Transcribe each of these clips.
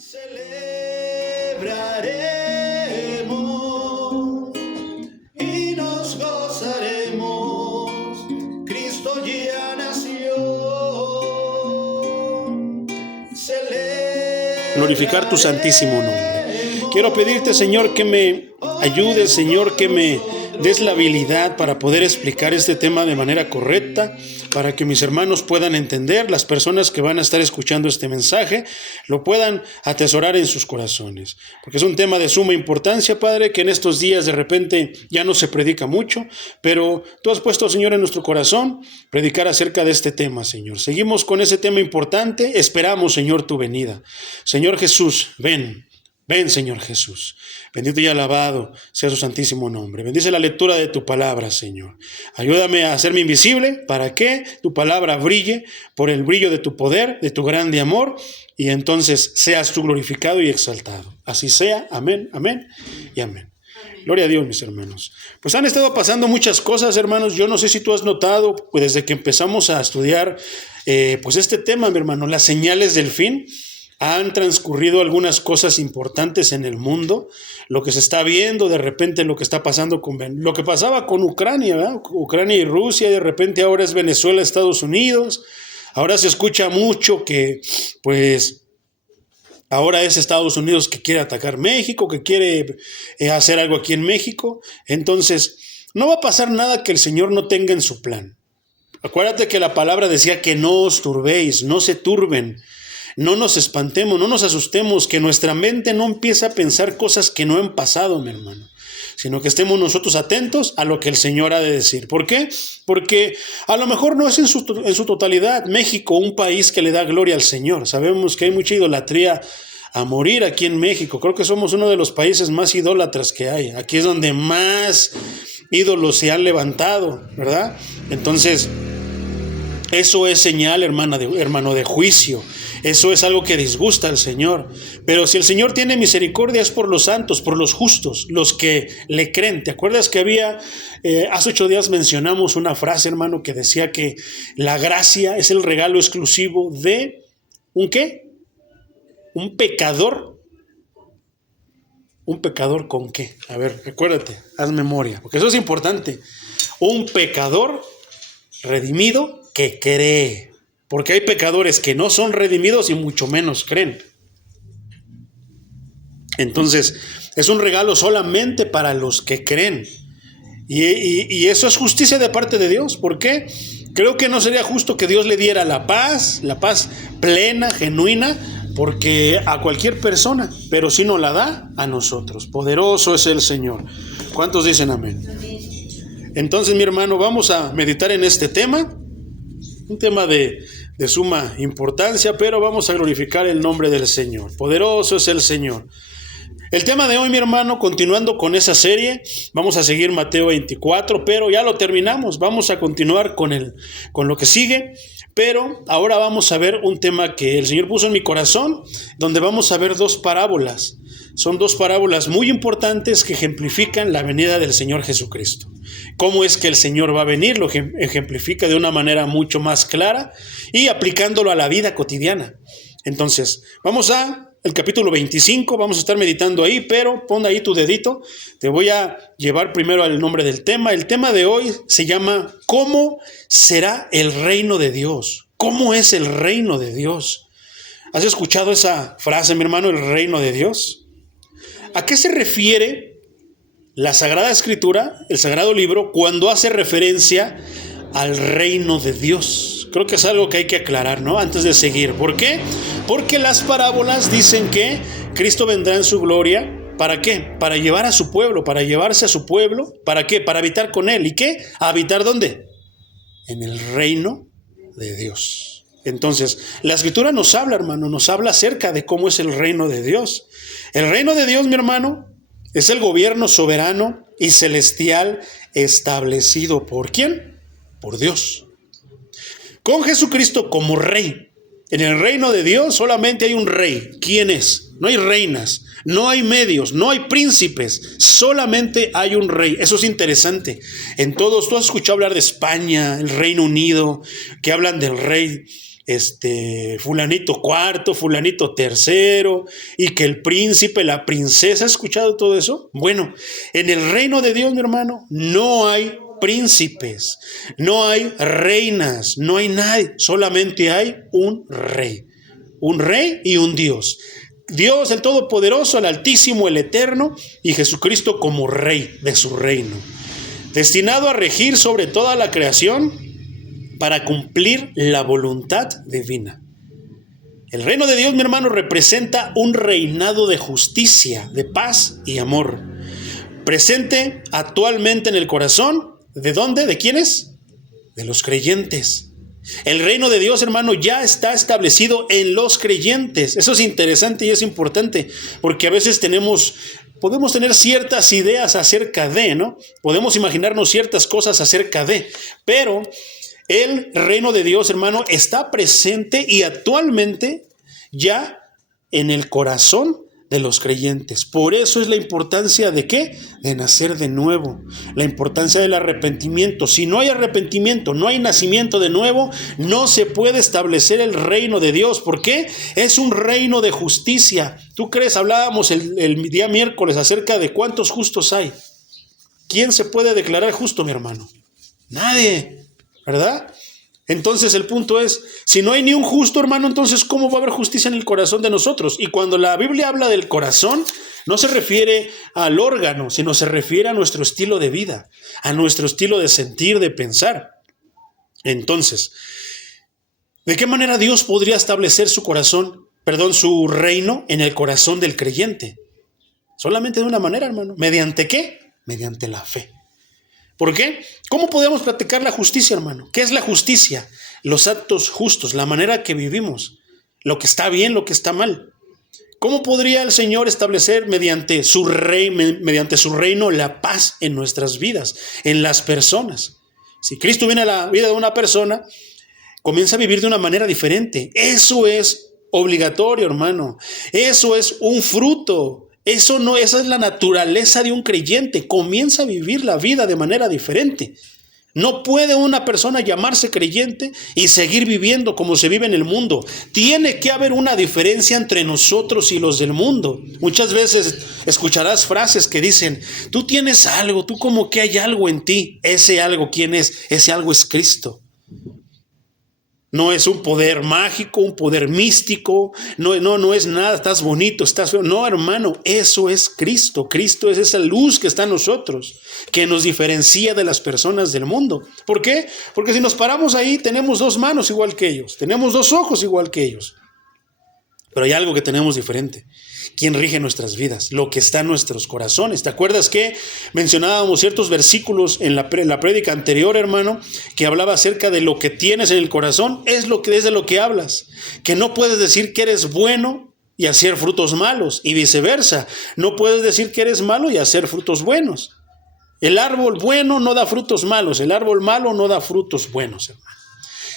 Celebraremos y nos gozaremos, Cristo ya nació. Glorificar tu santísimo nombre. Quiero pedirte, Señor, que me ayudes, Señor, que me des la habilidad para poder explicar este tema de manera correcta, para que mis hermanos puedan entender, las personas que van a estar escuchando este mensaje, lo puedan atesorar en sus corazones. Porque es un tema de suma importancia, Padre, que en estos días de repente ya no se predica mucho, pero tú has puesto, Señor, en nuestro corazón predicar acerca de este tema, Señor. Seguimos con ese tema importante, esperamos, Señor, tu venida. Señor Jesús, ven. Ven, Señor Jesús. Bendito y alabado sea su santísimo nombre. Bendice la lectura de tu palabra, Señor. Ayúdame a hacerme invisible para que tu palabra brille por el brillo de tu poder, de tu grande amor, y entonces seas tú glorificado y exaltado. Así sea. Amén, amén y amén. Gloria a Dios, mis hermanos. Pues han estado pasando muchas cosas, hermanos. Yo no sé si tú has notado, pues desde que empezamos a estudiar pues este tema, mi hermano, las señales del fin. Han transcurrido algunas cosas importantes en el mundo, lo que se está viendo, de repente lo que está pasando lo que pasaba con Ucrania, ¿verdad? Ucrania y Rusia, de repente ahora es Venezuela, Estados Unidos, ahora se escucha mucho que pues ahora es Estados Unidos que quiere atacar México, que quiere hacer algo aquí en México. Entonces no va a pasar nada que el Señor no tenga en su plan. Acuérdate que la palabra decía que no os turbéis, no se turben. No nos espantemos, no nos asustemos, que nuestra mente no empiece a pensar cosas que no han pasado, mi hermano, sino que estemos nosotros atentos a lo que el Señor ha de decir. ¿Por qué? Porque a lo mejor no es en su totalidad México un país que le da gloria al Señor. Sabemos que hay mucha idolatría a morir aquí en México. Creo que somos uno de los países más idólatras que hay. Aquí es donde más ídolos se han levantado, ¿verdad? Entonces, eso es señal, hermano, de juicio. Eso es algo que disgusta al Señor. Pero si el Señor tiene misericordia es por los santos, por los justos, los que le creen. ¿Te acuerdas que hace 8 días mencionamos una frase, hermano, que decía que la gracia es el regalo exclusivo de ¿un qué? Un pecador. ¿Un pecador con qué? A ver, recuérdate, haz memoria, porque eso es importante. Un pecador redimido que cree. Porque hay pecadores que no son redimidos y mucho menos creen. Entonces, es un regalo solamente para los que creen. Y eso es justicia de parte de Dios. ¿Por qué? Creo que no sería justo que Dios le diera la paz plena, genuina, porque a cualquier persona, pero si no la da a nosotros. Poderoso es el Señor. ¿Cuántos dicen amén? Entonces, mi hermano, vamos a meditar en este tema. Un tema de suma importancia, pero vamos a glorificar el nombre del Señor. Poderoso es el Señor. El tema de hoy, mi hermano, continuando con esa serie, vamos a seguir Mateo 24, pero ya lo terminamos. Vamos a continuar con lo que sigue, pero ahora vamos a ver un tema que el Señor puso en mi corazón, donde vamos a ver 2 parábolas. Son 2 parábolas muy importantes que ejemplifican la venida del Señor Jesucristo. Cómo es que el Señor va a venir, lo ejemplifica de una manera mucho más clara y aplicándolo a la vida cotidiana. Entonces, vamos al capítulo 25, vamos a estar meditando ahí, pero pon ahí tu dedito. Te voy a llevar primero al nombre del tema. El tema de hoy se llama ¿cómo será el reino de Dios? ¿Cómo es el reino de Dios? ¿Has escuchado esa frase, mi hermano, el reino de Dios? ¿A qué se refiere la Sagrada Escritura, el Sagrado Libro, cuando hace referencia al reino de Dios? Creo que es algo que hay que aclarar, ¿no? Antes de seguir. ¿Por qué? Porque las parábolas dicen que Cristo vendrá en su gloria. ¿Para qué? Para llevar a su pueblo, para llevarse a su pueblo. ¿Para qué? Para habitar con él. ¿Y qué? ¿A habitar dónde? En el reino de Dios. Entonces, la Escritura nos habla, hermano, nos habla acerca de cómo es el reino de Dios. El reino de Dios, mi hermano, es el gobierno soberano y celestial establecido ¿por quién? Por Dios. Con Jesucristo como rey. En el reino de Dios solamente hay un rey. ¿Quién es? No hay reinas, no hay medios, no hay príncipes, solamente hay un rey. Eso es interesante. Tú has escuchado hablar de España, el Reino Unido, que hablan del rey fulanito cuarto, fulanito tercero, y que el príncipe, la princesa. ¿Has escuchado todo eso? Bueno, en el reino de Dios, mi hermano, no hay príncipes, no hay reinas, no hay nadie, solamente hay un rey y un Dios. Dios el Todopoderoso, el Altísimo, el Eterno, y Jesucristo como Rey de su reino, destinado a regir sobre toda la creación para cumplir la voluntad divina. El reino de Dios, mi hermano, representa un reinado de justicia, de paz y amor, presente actualmente en el corazón. ¿De dónde? ¿De quiénes? De los creyentes. El reino de Dios, hermano, ya está establecido en los creyentes. Eso es interesante y es importante, porque a veces podemos tener ciertas ideas acerca de, ¿no? Podemos imaginarnos ciertas cosas acerca de, pero el reino de Dios, hermano, está presente y actualmente ya en el corazón de los creyentes. Por eso es la importancia de ¿qué? De nacer de nuevo, la importancia del arrepentimiento. Si no hay arrepentimiento, no hay nacimiento de nuevo, no se puede establecer el reino de Dios. ¿Por qué? Es un reino de justicia. ¿Tú crees? Hablábamos el día miércoles acerca de cuántos justos hay. ¿Quién se puede declarar justo, mi hermano? Nadie, ¿verdad? Entonces el punto es, si no hay ni un justo, hermano, entonces ¿cómo va a haber justicia en el corazón de nosotros? Y cuando la Biblia habla del corazón, no se refiere al órgano, sino se refiere a nuestro estilo de vida, a nuestro estilo de sentir, de pensar. Entonces, ¿de qué manera Dios podría establecer su reino en el corazón del creyente? Solamente de una manera, hermano. ¿Mediante qué? Mediante la fe. ¿Por qué? ¿Cómo podemos practicar la justicia, hermano? ¿Qué es la justicia? Los actos justos, la manera que vivimos, lo que está bien, lo que está mal. ¿Cómo podría el Señor establecer mediante su reino la paz en nuestras vidas, en las personas? Si Cristo viene a la vida de una persona, comienza a vivir de una manera diferente. Eso es obligatorio, hermano. Eso es un fruto. Esa es la naturaleza de un creyente. Comienza a vivir la vida de manera diferente. No puede una persona llamarse creyente y seguir viviendo como se vive en el mundo. Tiene que haber una diferencia entre nosotros y los del mundo. Muchas veces escucharás frases que dicen, tú tienes algo, tú como que hay algo en ti. Ese algo, ¿quién es? Ese algo es Cristo. No es un poder mágico, un poder místico, no es nada, estás bonito, estás feo. No, hermano, eso es Cristo. Cristo es esa luz que está en nosotros, que nos diferencia de las personas del mundo. ¿Por qué? Porque si nos paramos ahí, tenemos 2 manos igual que ellos, tenemos 2 ojos igual que ellos. Pero hay algo que tenemos diferente. ¿Quién rige nuestras vidas? Lo que está en nuestros corazones. ¿Te acuerdas que mencionábamos ciertos versículos en la prédica anterior, hermano, que hablaba acerca de lo que tienes en el corazón? Es de lo que hablas. Que no puedes decir que eres bueno y hacer frutos malos, y viceversa. No puedes decir que eres malo y hacer frutos buenos. El árbol bueno no da frutos malos, el árbol malo no da frutos buenos, hermano.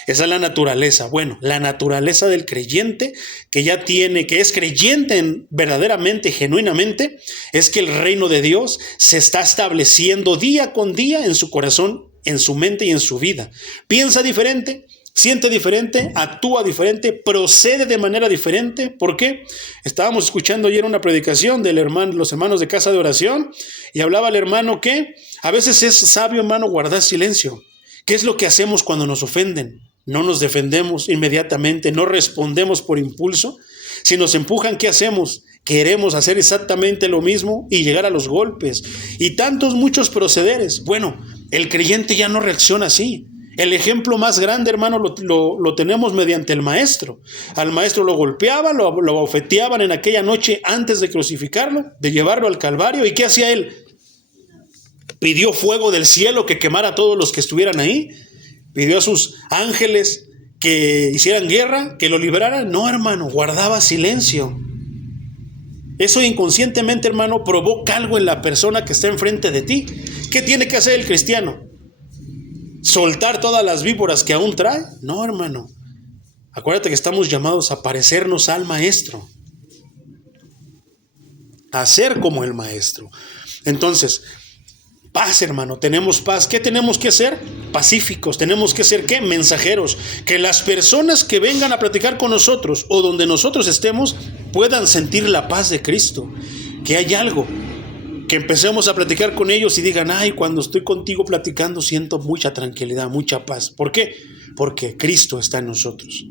Esa es la naturaleza. Bueno, la naturaleza del creyente que es creyente verdaderamente, genuinamente, es que el reino de Dios se está estableciendo día con día en su corazón, en su mente y en su vida. Piensa diferente, siente diferente, actúa diferente, procede de manera diferente. ¿Por qué? Estábamos escuchando ayer una predicación de los hermanos de Casa de Oración, y hablaba el hermano que a veces es sabio, hermano, guardar silencio. ¿Qué es lo que hacemos cuando nos ofenden? No nos defendemos inmediatamente, no respondemos por impulso. Si nos empujan, ¿qué hacemos? Queremos hacer exactamente lo mismo y llegar a los golpes. Y muchos procederes. Bueno, el creyente ya no reacciona así. El ejemplo más grande, hermano, lo tenemos mediante el maestro. Al maestro lo golpeaban, lo abofeteaban en aquella noche antes de crucificarlo, de llevarlo al Calvario. ¿Y qué hacía él? Pidió fuego del cielo que quemara a todos los que estuvieran ahí. Pidió a sus ángeles que hicieran guerra, que lo liberaran. No, hermano, guardaba silencio. Eso inconscientemente, hermano, provoca algo en la persona que está enfrente de ti. ¿Qué tiene que hacer el cristiano? ¿Soltar todas las víboras que aún trae? No, hermano. Acuérdate que estamos llamados a parecernos al maestro, a ser como el maestro. Entonces, Paz, hermano, tenemos paz. ¿Qué tenemos que ser? Pacíficos. Tenemos que ser, ¿qué? Mensajeros. Que las personas que vengan a platicar con nosotros o donde nosotros estemos puedan sentir la paz de Cristo. Que hay algo. Que empecemos a platicar con ellos y digan, ay, cuando estoy contigo platicando siento mucha tranquilidad, mucha paz. ¿Por qué? Porque Cristo está en nosotros.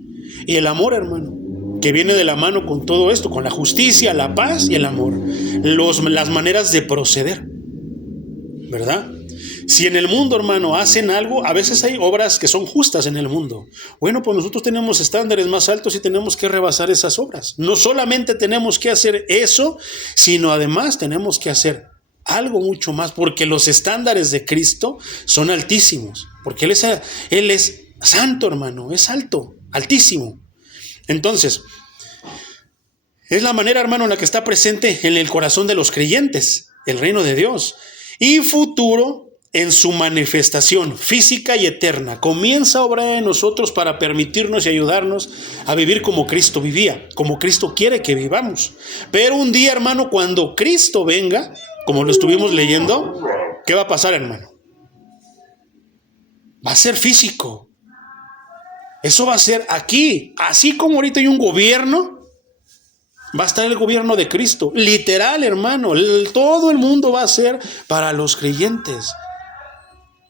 Y el amor, hermano, que viene de la mano con todo esto, con la justicia, la paz y el amor. Las maneras de proceder, ¿verdad? Si en el mundo, hermano, hacen algo, a veces hay obras que son justas en el mundo. Bueno, pues nosotros tenemos estándares más altos y tenemos que rebasar esas obras. No solamente tenemos que hacer eso, sino además tenemos que hacer algo mucho más, porque los estándares de Cristo son altísimos, porque Él es santo, hermano, es alto, altísimo. Entonces, es la manera, hermano, en la que está presente en el corazón de los creyentes, el reino de Dios, y futuro en su manifestación física y eterna. Comienza a obrar en nosotros para permitirnos y ayudarnos a vivir como Cristo vivía, como Cristo quiere que vivamos. Pero un día, hermano, cuando Cristo venga, como lo estuvimos leyendo, ¿qué va a pasar, hermano? Va a ser físico. Eso va a ser aquí. Así como ahorita hay un gobierno, va a estar el gobierno de Cristo. Literal, hermano. Todo el mundo va a ser para los creyentes.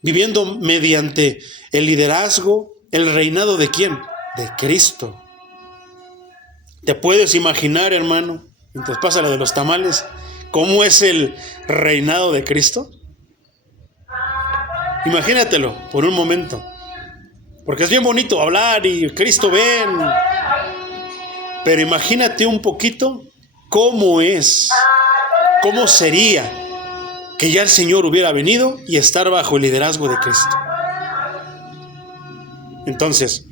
Viviendo mediante el liderazgo, el reinado de ¿quién? De Cristo. ¿Te puedes imaginar, hermano, mientras pasa lo de los tamales, cómo es el reinado de Cristo? Imagínatelo por un momento. Porque es bien bonito hablar y Cristo ven. Pero imagínate un poquito cómo sería que ya el Señor hubiera venido y estar bajo el liderazgo de Cristo. Entonces,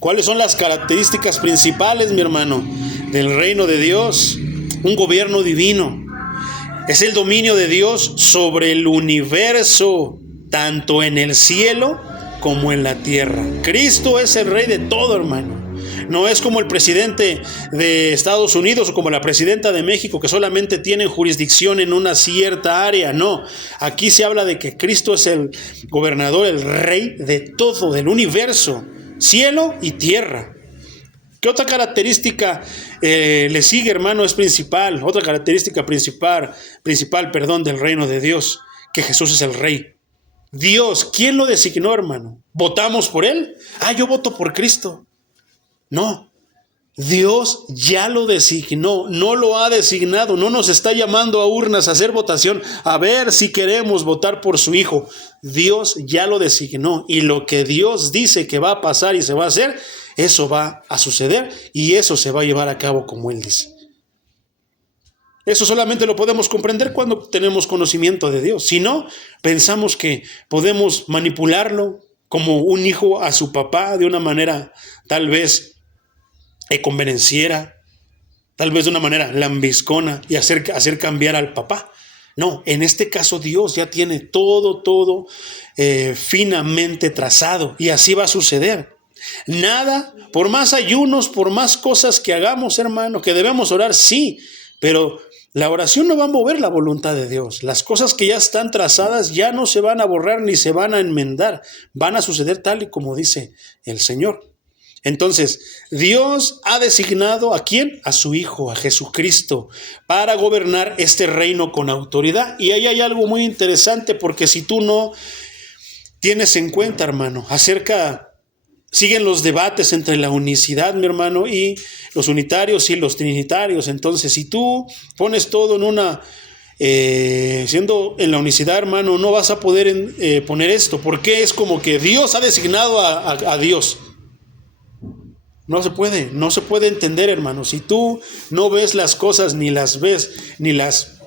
¿cuáles son las características principales, mi hermano, del reino de Dios? Un gobierno divino. Es el dominio de Dios sobre el universo, tanto en el cielo como en la tierra. Cristo es el rey de todo, hermano. No es como el presidente de Estados Unidos o como la presidenta de México, que solamente tienen jurisdicción en una cierta área. No, aquí se habla de que Cristo es el gobernador, el rey de todo, del universo, cielo y tierra. ¿Qué otra característica le sigue, hermano? Es principal. Otra característica principal, del reino de Dios, que Jesús es el rey. Dios, ¿quién lo designó, hermano? ¿Votamos por él? Yo voto por Cristo. No, Dios ya lo designó, no lo ha designado, no nos está llamando a urnas a hacer votación, a ver si queremos votar por su Hijo. Dios ya lo designó y lo que Dios dice que va a pasar y se va a hacer, eso va a suceder y eso se va a llevar a cabo como Él dice. Eso solamente lo podemos comprender cuando tenemos conocimiento de Dios. Si no, pensamos que podemos manipularlo como un hijo a su papá de una manera tal vez convenenciera, tal vez de una manera lambiscona y hacer cambiar al papá. No, en este caso Dios ya tiene todo finamente trazado y así va a suceder. Nada, por más ayunos, por más cosas que hagamos, hermano, que debemos orar, sí, pero la oración no va a mover la voluntad de Dios. Las cosas que ya están trazadas ya no se van a borrar ni se van a enmendar. Van a suceder tal y como dice el Señor. Entonces, Dios ha designado ¿a quién? A su Hijo, a Jesucristo, para gobernar este reino con autoridad. Y ahí hay algo muy interesante, porque si tú no tienes en cuenta, hermano, siguen los debates entre la unicidad, mi hermano, y los unitarios y los trinitarios. Entonces, si tú pones todo siendo en la unicidad, hermano, no vas a poder poner esto, porque es como que Dios ha designado a Dios. No se puede entender, hermano. Si tú no ves las cosas, ni las ves, ni las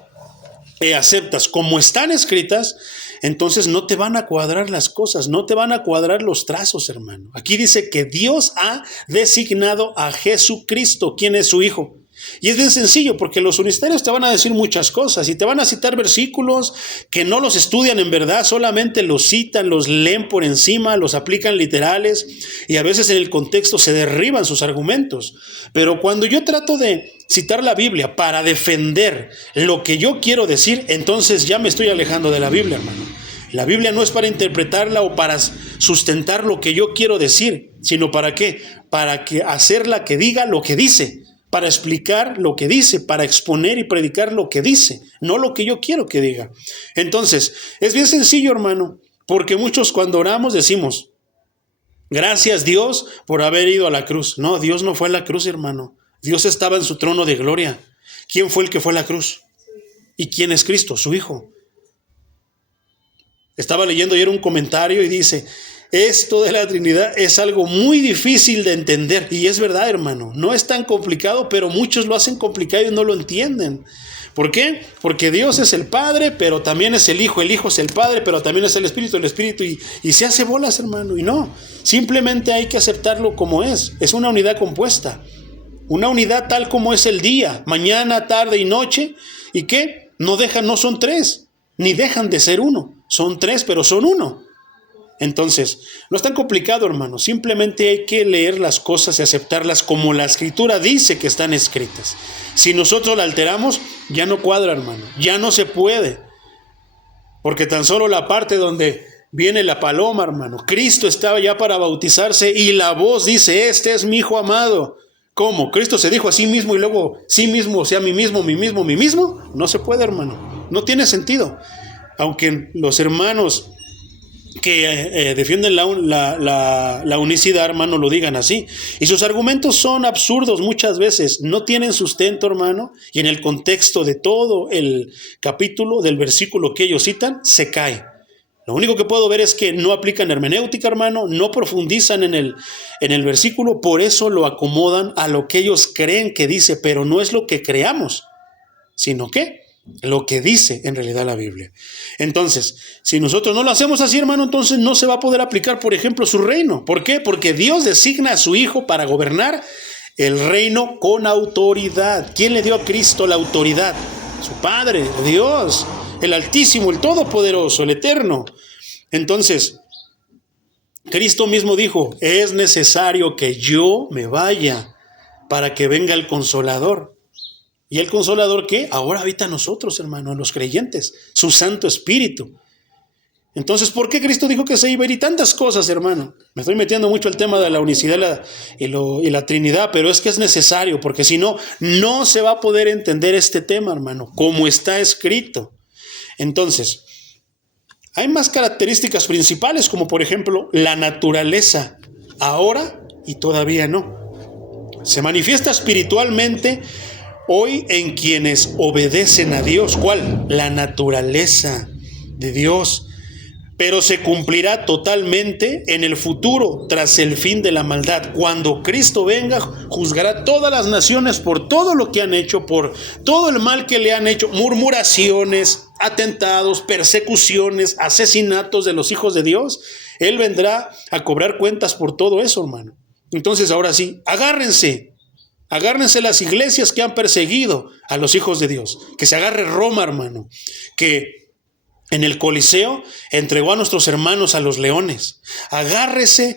aceptas como están escritas, entonces no te van a cuadrar las cosas, no te van a cuadrar los trazos, hermano. Aquí dice que Dios ha designado a Jesucristo. ¿Quién es su Hijo? Y es bien sencillo, porque los universitarios te van a decir muchas cosas y te van a citar versículos que no los estudian en verdad, solamente los citan, los leen por encima, los aplican literales y a veces en el contexto se derriban sus argumentos. Pero cuando yo trato de citar la Biblia para defender lo que yo quiero decir, entonces ya me estoy alejando de la Biblia, hermano. La Biblia no es para interpretarla o para sustentar lo que yo quiero decir, sino ¿para qué? Para hacerla que diga lo que dice, para explicar lo que dice, para exponer y predicar lo que dice, no lo que yo quiero que diga. Entonces, es bien sencillo, hermano, porque muchos cuando oramos decimos, gracias Dios por haber ido a la cruz. No, Dios no fue a la cruz, hermano. Dios estaba en su trono de gloria. ¿Quién fue el que fue a la cruz? ¿Y quién es Cristo? Su Hijo. Estaba leyendo ayer un comentario y dice, esto de la Trinidad es algo muy difícil de entender. Y es verdad, hermano, no es tan complicado, pero muchos lo hacen complicado y no lo entienden. ¿Por qué? Porque Dios es el Padre, pero también es el Hijo es el Padre, pero también es el Espíritu, y se hace bolas, hermano. Y no, simplemente hay que aceptarlo como es una unidad compuesta. Una unidad tal como es el día, mañana, tarde y noche. ¿Y qué? No son tres, ni dejan de ser uno. Son tres, pero son uno. Entonces, no es tan complicado, hermano. Simplemente hay que leer las cosas y aceptarlas como la Escritura dice que están escritas. Si nosotros la alteramos, ya no cuadra, hermano. Ya no se puede. Porque tan solo la parte donde viene la paloma, hermano. Cristo estaba ya para bautizarse y la voz dice, este es mi Hijo amado. ¿Cómo? ¿Cristo se dijo a sí mismo y luego sí mismo, o sea, mí mismo? No se puede, hermano. No tiene sentido. Aunque los hermanos que defienden la unicidad, hermano, lo digan así. Y sus argumentos son absurdos muchas veces. No tienen sustento, hermano. Y en el contexto de todo el capítulo, del versículo que ellos citan, se cae. Lo único que puedo ver es que no aplican hermenéutica, hermano, no profundizan en el versículo, por eso lo acomodan a lo que ellos creen que dice, pero no es lo que creamos, sino que lo que dice en realidad la Biblia. Entonces, si nosotros no lo hacemos así, hermano, entonces no se va a poder aplicar, por ejemplo, su reino. ¿Por qué? Porque Dios designa a su Hijo para gobernar el reino con autoridad. ¿Quién le dio a Cristo la autoridad? Su Padre, Dios, el Altísimo, el Todopoderoso, el Eterno. Entonces, Cristo mismo dijo, es necesario que yo me vaya para que venga el Consolador. ¿Y el Consolador qué? Ahora habita en nosotros, hermano, en los creyentes, su Santo Espíritu. Entonces, ¿por qué Cristo dijo que se iba a ir? Y tantas cosas, hermano. Me estoy metiendo mucho el tema de la unicidad y la Trinidad, pero es que es necesario, porque si no, no se va a poder entender este tema, hermano, como está escrito. Entonces, hay más características principales, como por ejemplo, la naturaleza, ahora y todavía no. Se manifiesta espiritualmente hoy en quienes obedecen a Dios. ¿Cuál? La naturaleza de Dios. Pero se cumplirá totalmente en el futuro, tras el fin de la maldad. Cuando Cristo venga, juzgará todas las naciones por todo lo que han hecho, por todo el mal que le han hecho, murmuraciones, atentados, persecuciones, asesinatos de los hijos de Dios. Él vendrá a cobrar cuentas por todo eso, hermano. Entonces, ahora sí, agárrense las iglesias que han perseguido a los hijos de Dios. Que se agarre Roma, hermano. Que en el Coliseo entregó a nuestros hermanos a los leones. Agárrese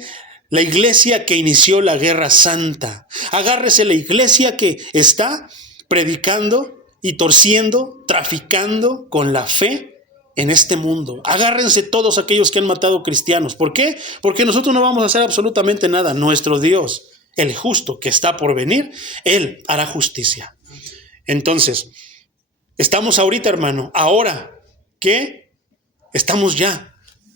la iglesia que inició la guerra santa. Agárrese la iglesia que está predicando y torciendo, traficando con la fe en este mundo. Agárrense todos aquellos que han matado cristianos. ¿Por qué? Porque nosotros no vamos a hacer absolutamente nada. Nuestro Dios, el justo que está por venir, Él hará justicia. Entonces, estamos ahorita, hermano, ahora que estamos ya.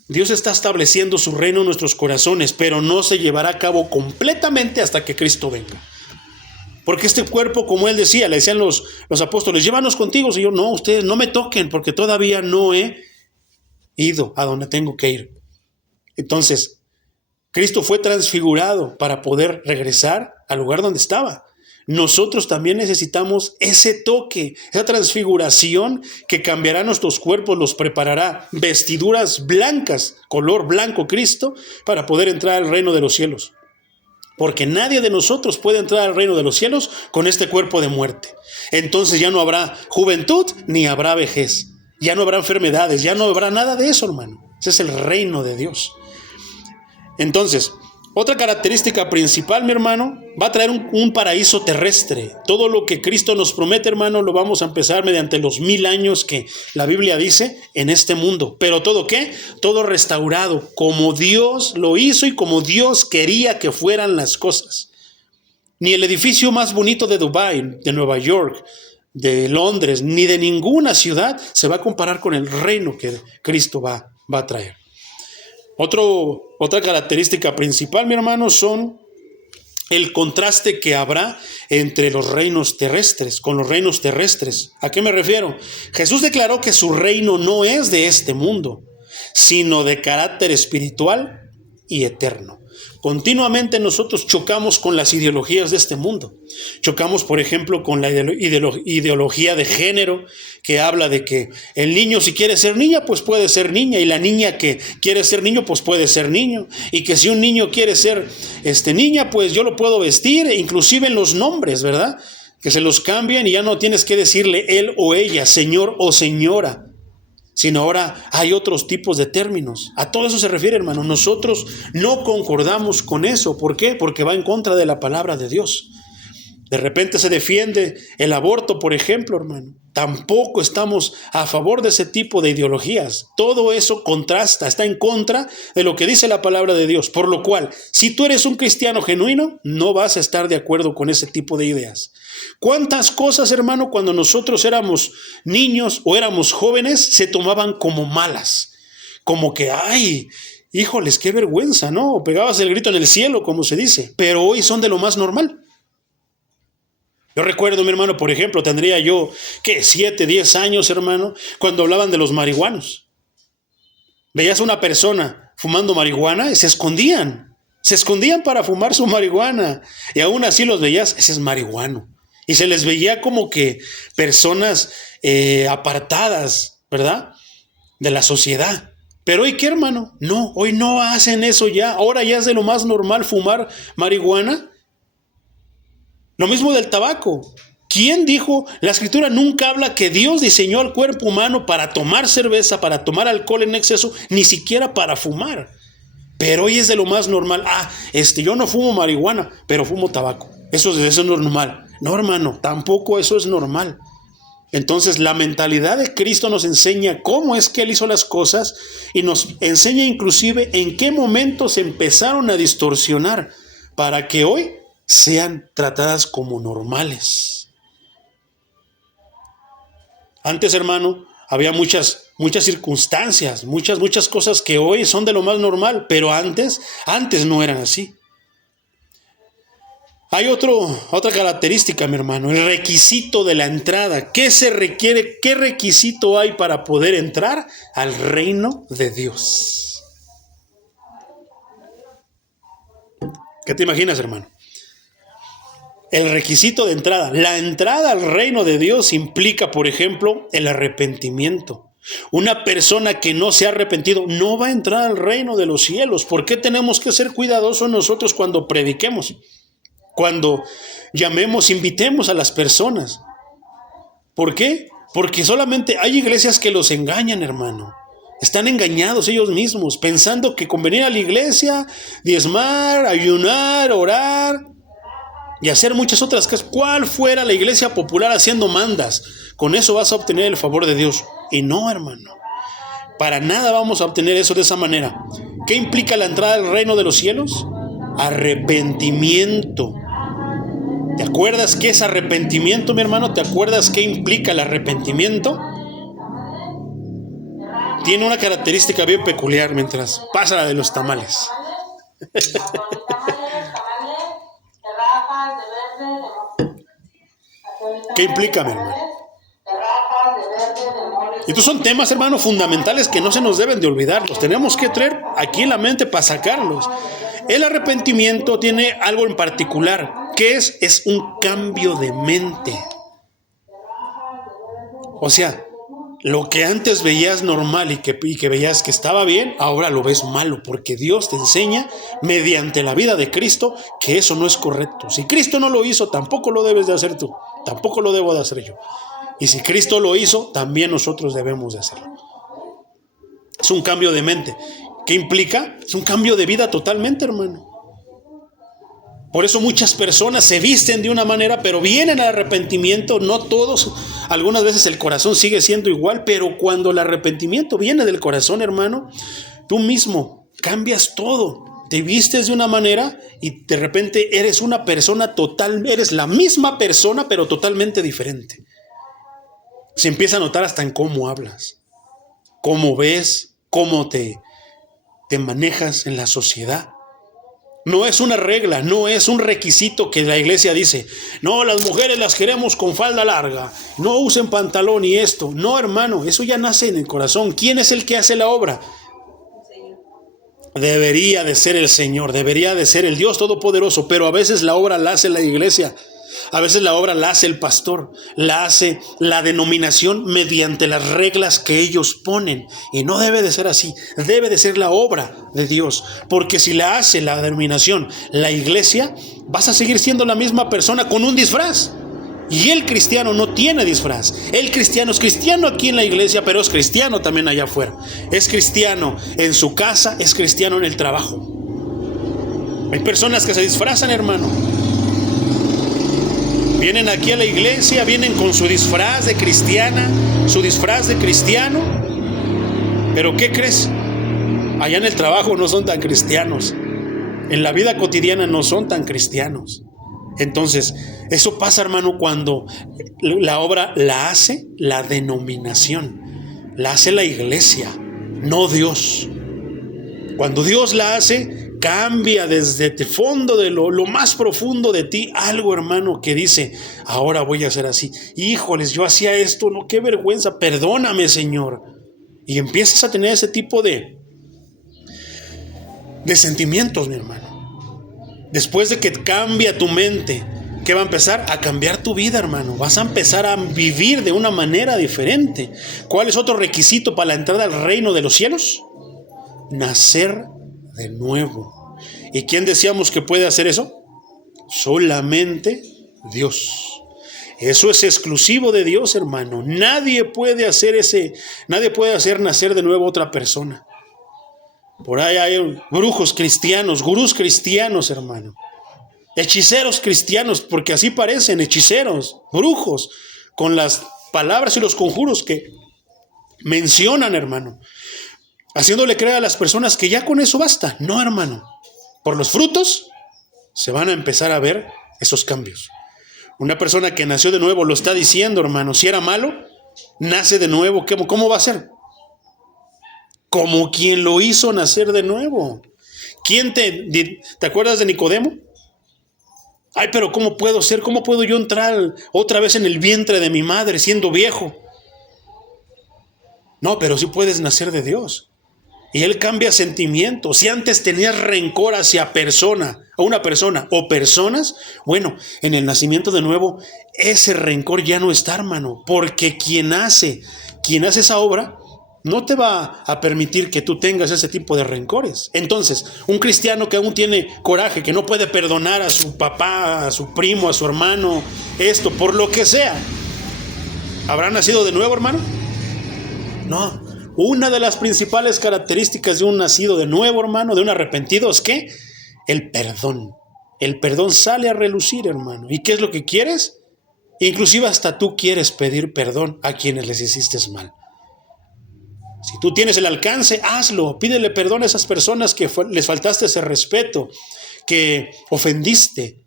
Dios está estableciendo su reino en nuestros corazones, pero no se llevará a cabo completamente hasta que Cristo venga. Porque este cuerpo, como él decía, le decían los apóstoles, llévanos contigo, Señor. No, ustedes no me toquen, porque todavía no he ido a donde tengo que ir. Entonces, Cristo fue transfigurado para poder regresar al lugar donde estaba. Nosotros también necesitamos ese toque, esa transfiguración que cambiará nuestros cuerpos, los preparará, vestiduras blancas, color blanco Cristo, para poder entrar al reino de los cielos. porque nadie de nosotros puede entrar al reino de los cielos con este cuerpo de muerte. Entonces ya no habrá juventud ni habrá vejez, ya no habrá enfermedades, ya no habrá nada de eso, hermano. Ese es el reino de Dios. Entonces, otra característica principal, mi hermano, va a traer un paraíso terrestre. Todo lo que Cristo nos promete, hermano, lo vamos a empezar mediante los 1000 años que la Biblia dice en este mundo. Pero ¿todo qué? Todo restaurado, como Dios lo hizo y como Dios quería que fueran las cosas. Ni el edificio más bonito de Dubái, de Nueva York, de Londres, ni de ninguna ciudad se va a comparar con el reino que Cristo va a traer. Otra característica principal, mi hermano, son el contraste que habrá entre los reinos terrestres, con los reinos terrestres. ¿A qué me refiero? Jesús declaró que su reino no es de este mundo, sino de carácter espiritual y eterno. Continuamente nosotros chocamos con las ideologías de este mundo. Chocamos, por ejemplo, con la ideología de género, que habla de que el niño, si quiere ser niña, pues puede ser niña, y la niña que quiere ser niño, pues puede ser niño, y que si un niño quiere ser niña, pues yo lo puedo vestir, inclusive en los nombres, ¿verdad? Que se los cambian y ya no tienes que decirle él o ella, señor o señora, sino ahora hay otros tipos de términos. A todo eso se refiere, hermano. Nosotros no concordamos con eso. ¿Por qué? Porque va en contra de la palabra de Dios. De repente se defiende el aborto, por ejemplo, hermano. Tampoco estamos a favor de ese tipo de ideologías. Todo eso contrasta, está en contra de lo que dice la palabra de Dios. Por lo cual, si tú eres un cristiano genuino, no vas a estar de acuerdo con ese tipo de ideas. ¿Cuántas cosas, hermano, cuando nosotros éramos niños o éramos jóvenes, se tomaban como malas? Como que, ay, híjoles, qué vergüenza, ¿no? O pegabas el grito en el cielo, como se dice. Pero hoy son de lo más normal. Yo recuerdo, mi hermano, por ejemplo, tendría yo, 7, 10 años, hermano, cuando hablaban de los marihuanos. Veías a una persona fumando marihuana y se escondían para fumar su marihuana. Y aún así los veías, ese es marihuano. Y se les veía como que personas apartadas, ¿verdad? De la sociedad. Pero hoy, ¿qué, hermano? No, hoy no hacen eso ya. Ahora ya es de lo más normal fumar marihuana. Lo mismo del tabaco. ¿Quién dijo? La escritura nunca habla que Dios diseñó al cuerpo humano para tomar cerveza, para tomar alcohol en exceso, ni siquiera para fumar. Pero hoy es de lo más normal. Yo no fumo marihuana, pero fumo tabaco. Eso es normal. No, hermano, tampoco eso es normal. Entonces, la mentalidad de Cristo nos enseña cómo es que Él hizo las cosas y nos enseña inclusive en qué momento se empezaron a distorsionar para que hoy sean tratadas como normales. Antes, hermano, había muchas circunstancias, muchas cosas que hoy son de lo más normal, pero antes no eran así. Hay otra característica, mi hermano, el requisito de la entrada. ¿Qué se requiere? ¿Qué requisito hay para poder entrar al reino de Dios? ¿Qué te imaginas, hermano? El requisito de entrada. La entrada al reino de Dios implica, por ejemplo, el arrepentimiento. Una persona que no se ha arrepentido no va a entrar al reino de los cielos. ¿Por qué tenemos que ser cuidadosos nosotros cuando prediquemos? Cuando llamemos, invitemos a las personas. ¿Por qué? Porque solamente hay iglesias que los engañan, hermano. Están engañados ellos mismos, pensando que con venir a la iglesia, diezmar, ayunar, orar y hacer muchas otras cosas. ¿Cuál fuera la iglesia popular haciendo mandas? Con eso vas a obtener el favor de Dios. Y no, hermano. Para nada vamos a obtener eso de esa manera. ¿Qué implica la entrada al reino de los cielos? Arrepentimiento. ¿Te acuerdas qué es arrepentimiento, mi hermano? ¿Te acuerdas qué implica el arrepentimiento? Tiene una característica bien peculiar mientras pasa la de los tamales. ¿Qué implica, mi hermano? Y estos son temas, hermano, fundamentales que no se nos deben de olvidar. Los tenemos que traer aquí en la mente para sacarlos. El arrepentimiento tiene algo en particular. ¿Qué es? Es un cambio de mente. O sea, Lo que antes veías normal y que veías que estaba bien, ahora lo ves malo, porque Dios te enseña mediante la vida de Cristo que eso no es correcto. Si Cristo no lo hizo, tampoco lo debes de hacer tú, tampoco lo debo de hacer yo. Y si Cristo lo hizo, también nosotros debemos de hacerlo. Es un cambio de mente. ¿Qué implica? Es un cambio de vida totalmente, hermano. Por eso muchas personas se visten de una manera, pero vienen al arrepentimiento, no todos. Algunas veces el corazón sigue siendo igual, pero cuando el arrepentimiento viene del corazón, hermano, tú mismo cambias todo. Te vistes de una manera y de repente eres una persona total, eres la misma persona, pero totalmente diferente. Se empieza a notar hasta en cómo hablas, cómo ves, cómo te manejas en la sociedad. No es una regla, no es un requisito que la iglesia dice, no, las mujeres las queremos con falda larga, no usen pantalón y esto. No, hermano, eso ya nace en el corazón. ¿Quién es el que hace la obra? Debería de ser el Señor, debería de ser el Dios Todopoderoso, pero a veces la obra la hace la iglesia. A veces la obra la hace el pastor, la hace la denominación mediante las reglas que ellos ponen. Y no debe de ser así, debe de ser la obra de Dios. Porque si la hace la denominación, la iglesia, vas a seguir siendo la misma persona con un disfraz. Y el cristiano no tiene disfraz. El cristiano es cristiano aquí en la iglesia, pero es cristiano también allá afuera. Es cristiano en su casa, es cristiano en el trabajo. Hay personas que se disfrazan, hermano. Vienen aquí a la iglesia, vienen con su disfraz de cristiana, su disfraz de cristiano. Pero ¿qué crees? Allá en el trabajo no son tan cristianos. En la vida cotidiana no son tan cristianos. Entonces, eso pasa, hermano, cuando la obra la hace la denominación, la hace la iglesia, no Dios. Cuando Dios la hace, cambia desde el fondo de lo más profundo de ti algo, hermano, que dice, ahora voy a hacer así. Híjoles, yo hacía esto, no, qué vergüenza, perdóname, Señor. Y empiezas a tener ese tipo de sentimientos, mi hermano. Después de que cambia tu mente, ¿qué va a empezar? A cambiar tu vida, hermano. Vas a empezar a vivir de una manera diferente. ¿Cuál es otro requisito para la entrada al reino de los cielos? Nacer de nuevo. ¿Y quién decíamos que puede hacer eso? Solamente Dios. Eso es exclusivo de Dios, hermano. Nadie puede hacer nacer de nuevo a otra persona. Por ahí hay brujos cristianos, gurús cristianos, hermano. Hechiceros cristianos, porque así parecen, hechiceros, brujos, con las palabras y los conjuros que mencionan, hermano. Haciéndole creer a las personas que ya con eso basta. No, hermano. Por los frutos se van a empezar a ver esos cambios. Una persona que nació de nuevo lo está diciendo, hermano. Si era malo, nace de nuevo. ¿Cómo va a ser? Como quien lo hizo nacer de nuevo. ¿Te acuerdas de Nicodemo? Ay, pero ¿cómo puedo ser? ¿Cómo puedo yo entrar otra vez en el vientre de mi madre siendo viejo? No, pero sí puedes nacer de Dios. Y Él cambia sentimientos. Si antes tenías rencor hacia una persona o personas, bueno, en el nacimiento de nuevo, ese rencor ya no está, hermano. Porque quien hace esa obra no te va a permitir que tú tengas ese tipo de rencores. Entonces, un cristiano que aún tiene coraje, que no puede perdonar a su papá, a su primo, a su hermano, esto, por lo que sea, ¿habrá nacido de nuevo, hermano? No. Una de las principales características de un nacido de nuevo, hermano, de un arrepentido, es que el perdón. El perdón sale a relucir, hermano. ¿Y qué es lo que quieres? Inclusive hasta tú quieres pedir perdón a quienes les hiciste mal. Si tú tienes el alcance, hazlo. Pídele perdón a esas personas que les faltaste ese respeto, que ofendiste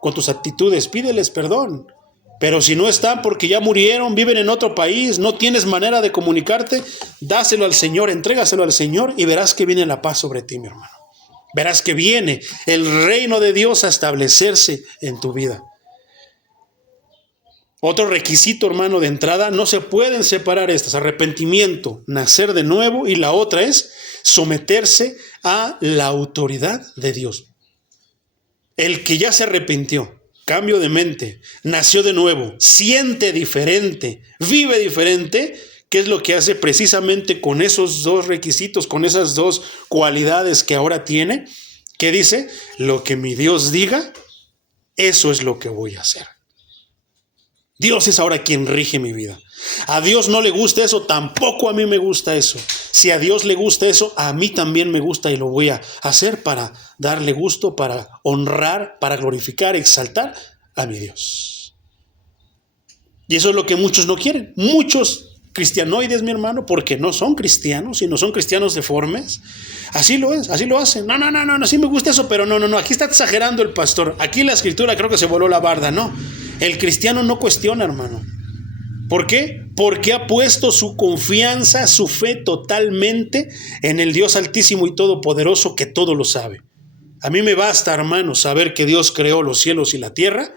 con tus actitudes. Pídeles perdón. Pero si no están porque ya murieron, viven en otro país, no tienes manera de comunicarte, dáselo al Señor, entrégaselo al Señor y verás que viene la paz sobre ti, mi hermano. Verás que viene el reino de Dios a establecerse en tu vida. Otro requisito, hermano, de entrada, no se pueden separar estas: arrepentimiento, nacer de nuevo, y la otra es someterse a la autoridad de Dios. El que ya se arrepintió, cambio de mente, nació de nuevo, siente diferente, vive diferente, ¿Qué es lo que hace precisamente con esos dos requisitos, con esas dos cualidades que ahora tiene? ¿Qué dice? Lo que mi Dios diga, eso es lo que voy a hacer. Dios es ahora quien rige mi vida. A Dios no le gusta eso, tampoco a mí me gusta eso. Si a Dios le gusta eso, a mí también me gusta y lo voy a hacer para darle gusto, para honrar, para glorificar, exaltar a mi Dios. Y eso es lo que muchos no quieren. Muchos cristianoides, mi hermano, porque no son cristianos y no son cristianos deformes. Así lo es, así lo hacen. No, sí me gusta eso, pero no, aquí está exagerando el pastor. Aquí la escritura creo que se voló la barda, no. El cristiano no cuestiona, hermano. ¿Por qué? Porque ha puesto su confianza, su fe totalmente en el Dios Altísimo y Todopoderoso que todo lo sabe. A mí me basta, hermano, saber que Dios creó los cielos y la tierra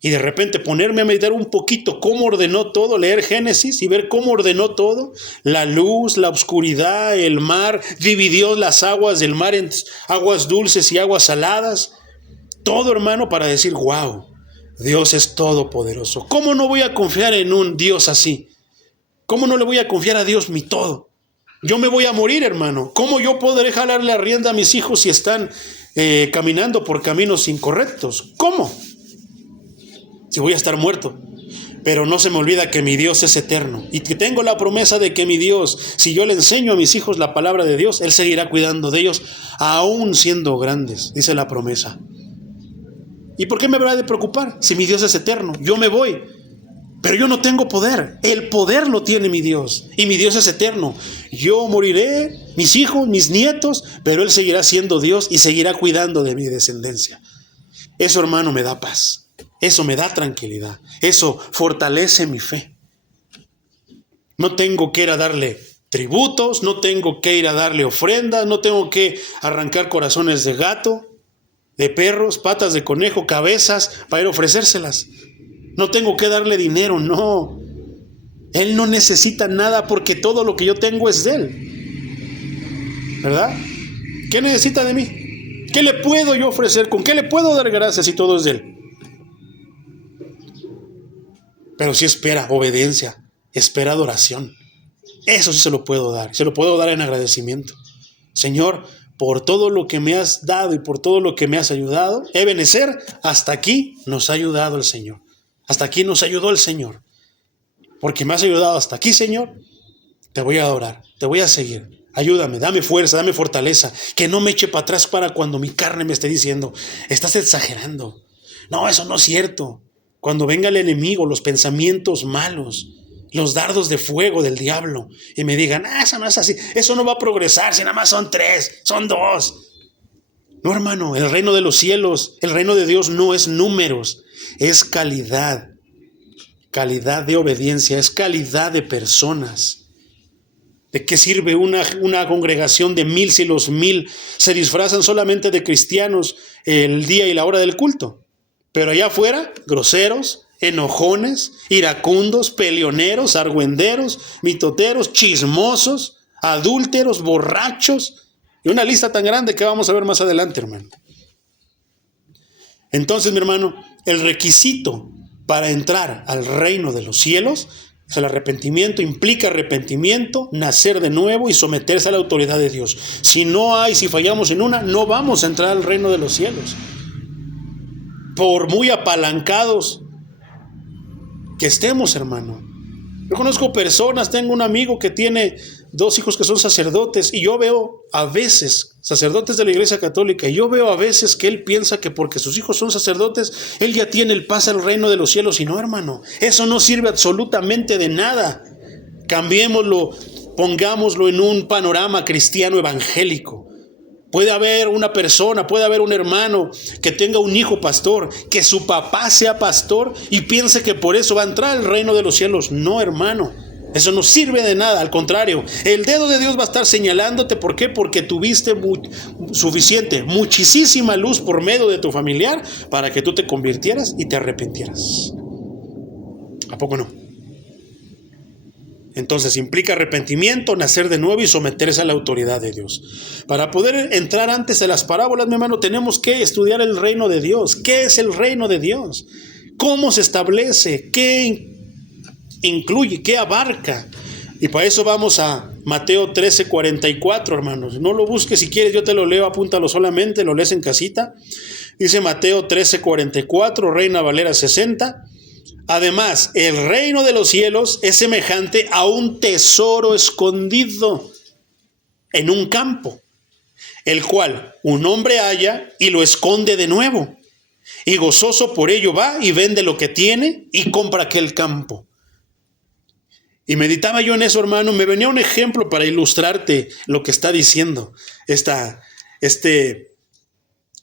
y de repente ponerme a meditar un poquito cómo ordenó todo, leer Génesis y ver cómo ordenó todo, la luz, la oscuridad, el mar, dividió las aguas del mar en aguas dulces y aguas saladas. Todo, hermano, para decir, wow. Dios es todopoderoso. ¿Cómo no voy a confiar en un Dios así? ¿Cómo no le voy a confiar a Dios mi todo? Yo me voy a morir, hermano. ¿Cómo yo podré jalarle la rienda a mis hijos si están caminando por caminos incorrectos? ¿Cómo? Si voy a estar muerto. Pero no se me olvida que mi Dios es eterno y que tengo la promesa de que mi Dios, si yo le enseño a mis hijos la palabra de Dios, Él seguirá cuidando de ellos aún siendo grandes, dice la promesa. ¿Y por qué me habrá de preocupar? Si mi Dios es eterno, yo me voy, pero yo no tengo poder. El poder lo tiene mi Dios y mi Dios es eterno. Yo moriré, mis hijos, mis nietos, pero Él seguirá siendo Dios y seguirá cuidando de mi descendencia. Eso, hermano, me da paz. Eso me da tranquilidad. Eso fortalece mi fe. No tengo que ir a darle tributos, no tengo que ir a darle ofrendas, no tengo que arrancar corazones de gato, de perros, patas de conejo, cabezas, para ir a ofrecérselas. No tengo que darle dinero, no. Él no necesita nada porque todo lo que yo tengo es de Él. ¿Verdad? ¿Qué necesita de mí? ¿Qué le puedo yo ofrecer? ¿Con qué le puedo dar gracias si todo es de Él? Pero sí espera obediencia, espera adoración. Eso sí se lo puedo dar. Se lo puedo dar en agradecimiento. Señor, por todo lo que me has dado y por todo lo que me has ayudado, Ebenezer, hasta aquí nos ha ayudado el Señor. Hasta aquí nos ayudó el Señor. Porque me has ayudado hasta aquí, Señor, te voy a adorar, te voy a seguir. Ayúdame, dame fuerza, dame fortaleza, que no me eche para atrás para cuando mi carne me esté diciendo, estás exagerando. No, eso no es cierto. Cuando venga el enemigo, los pensamientos malos, los dardos de fuego del diablo, y me digan, eso no es así, eso no va a progresar, si nada más son 3, son 2. No, hermano, el reino de los cielos, el reino de Dios no es números, es calidad de obediencia, es calidad de personas. ¿De qué sirve una congregación de 1000 si los 1000 se disfrazan solamente de cristianos el día y la hora del culto? Pero allá afuera, groseros, enojones, iracundos, peleoneros, argüenderos, mitoteros, chismosos, adúlteros, borrachos, y una lista tan grande que vamos a ver más adelante, hermano. Entonces, mi hermano, el requisito para entrar al reino de los cielos es el arrepentimiento, implica arrepentimiento, nacer de nuevo y someterse a la autoridad de Dios. Si fallamos en una, no vamos a entrar al reino de los cielos. Por muy apalancados que estemos, hermano. Yo conozco personas, tengo un amigo que tiene 2 hijos que son sacerdotes y yo veo a veces, sacerdotes de la Iglesia Católica, y yo veo a veces que él piensa que porque sus hijos son sacerdotes, él ya tiene el pase al reino de los cielos. Y no, hermano, eso no sirve absolutamente de nada. Cambiémoslo, pongámoslo en un panorama cristiano evangélico. Puede haber una persona, puede haber un hermano que tenga un hijo pastor, que su papá sea pastor y piense que por eso va a entrar al reino de los cielos. No, hermano, eso no sirve de nada. Al contrario, el dedo de Dios va a estar señalándote. ¿Por qué? Porque tuviste muchísima luz por medio de tu familiar para que tú te convirtieras y te arrepintieras. ¿A poco no? Entonces implica arrepentimiento, nacer de nuevo y someterse a la autoridad de Dios. Para poder entrar antes de las parábolas, mi hermano, tenemos que estudiar el reino de Dios. ¿Qué es el reino de Dios? ¿Cómo se establece? ¿Qué incluye? ¿Qué abarca? Y para eso vamos a Mateo 13:44, hermanos. No lo busques, si quieres yo te lo leo, apúntalo solamente, lo lees en casita. Dice Mateo 13:44, Reina Valera 60. Además, el reino de los cielos es semejante a un tesoro escondido en un campo, el cual un hombre halla y lo esconde de nuevo. Y gozoso por ello va y vende lo que tiene y compra aquel campo. Y meditaba yo en eso, hermano. Me venía un ejemplo para ilustrarte lo que está diciendo este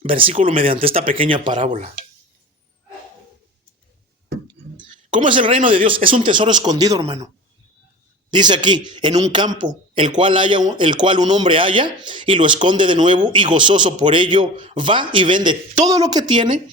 versículo mediante esta pequeña parábola. ¿Cómo es el reino de Dios? Es un tesoro escondido, hermano. Dice aquí, en un campo, el cual un hombre halla y lo esconde de nuevo, y gozoso por ello va y vende todo lo que tiene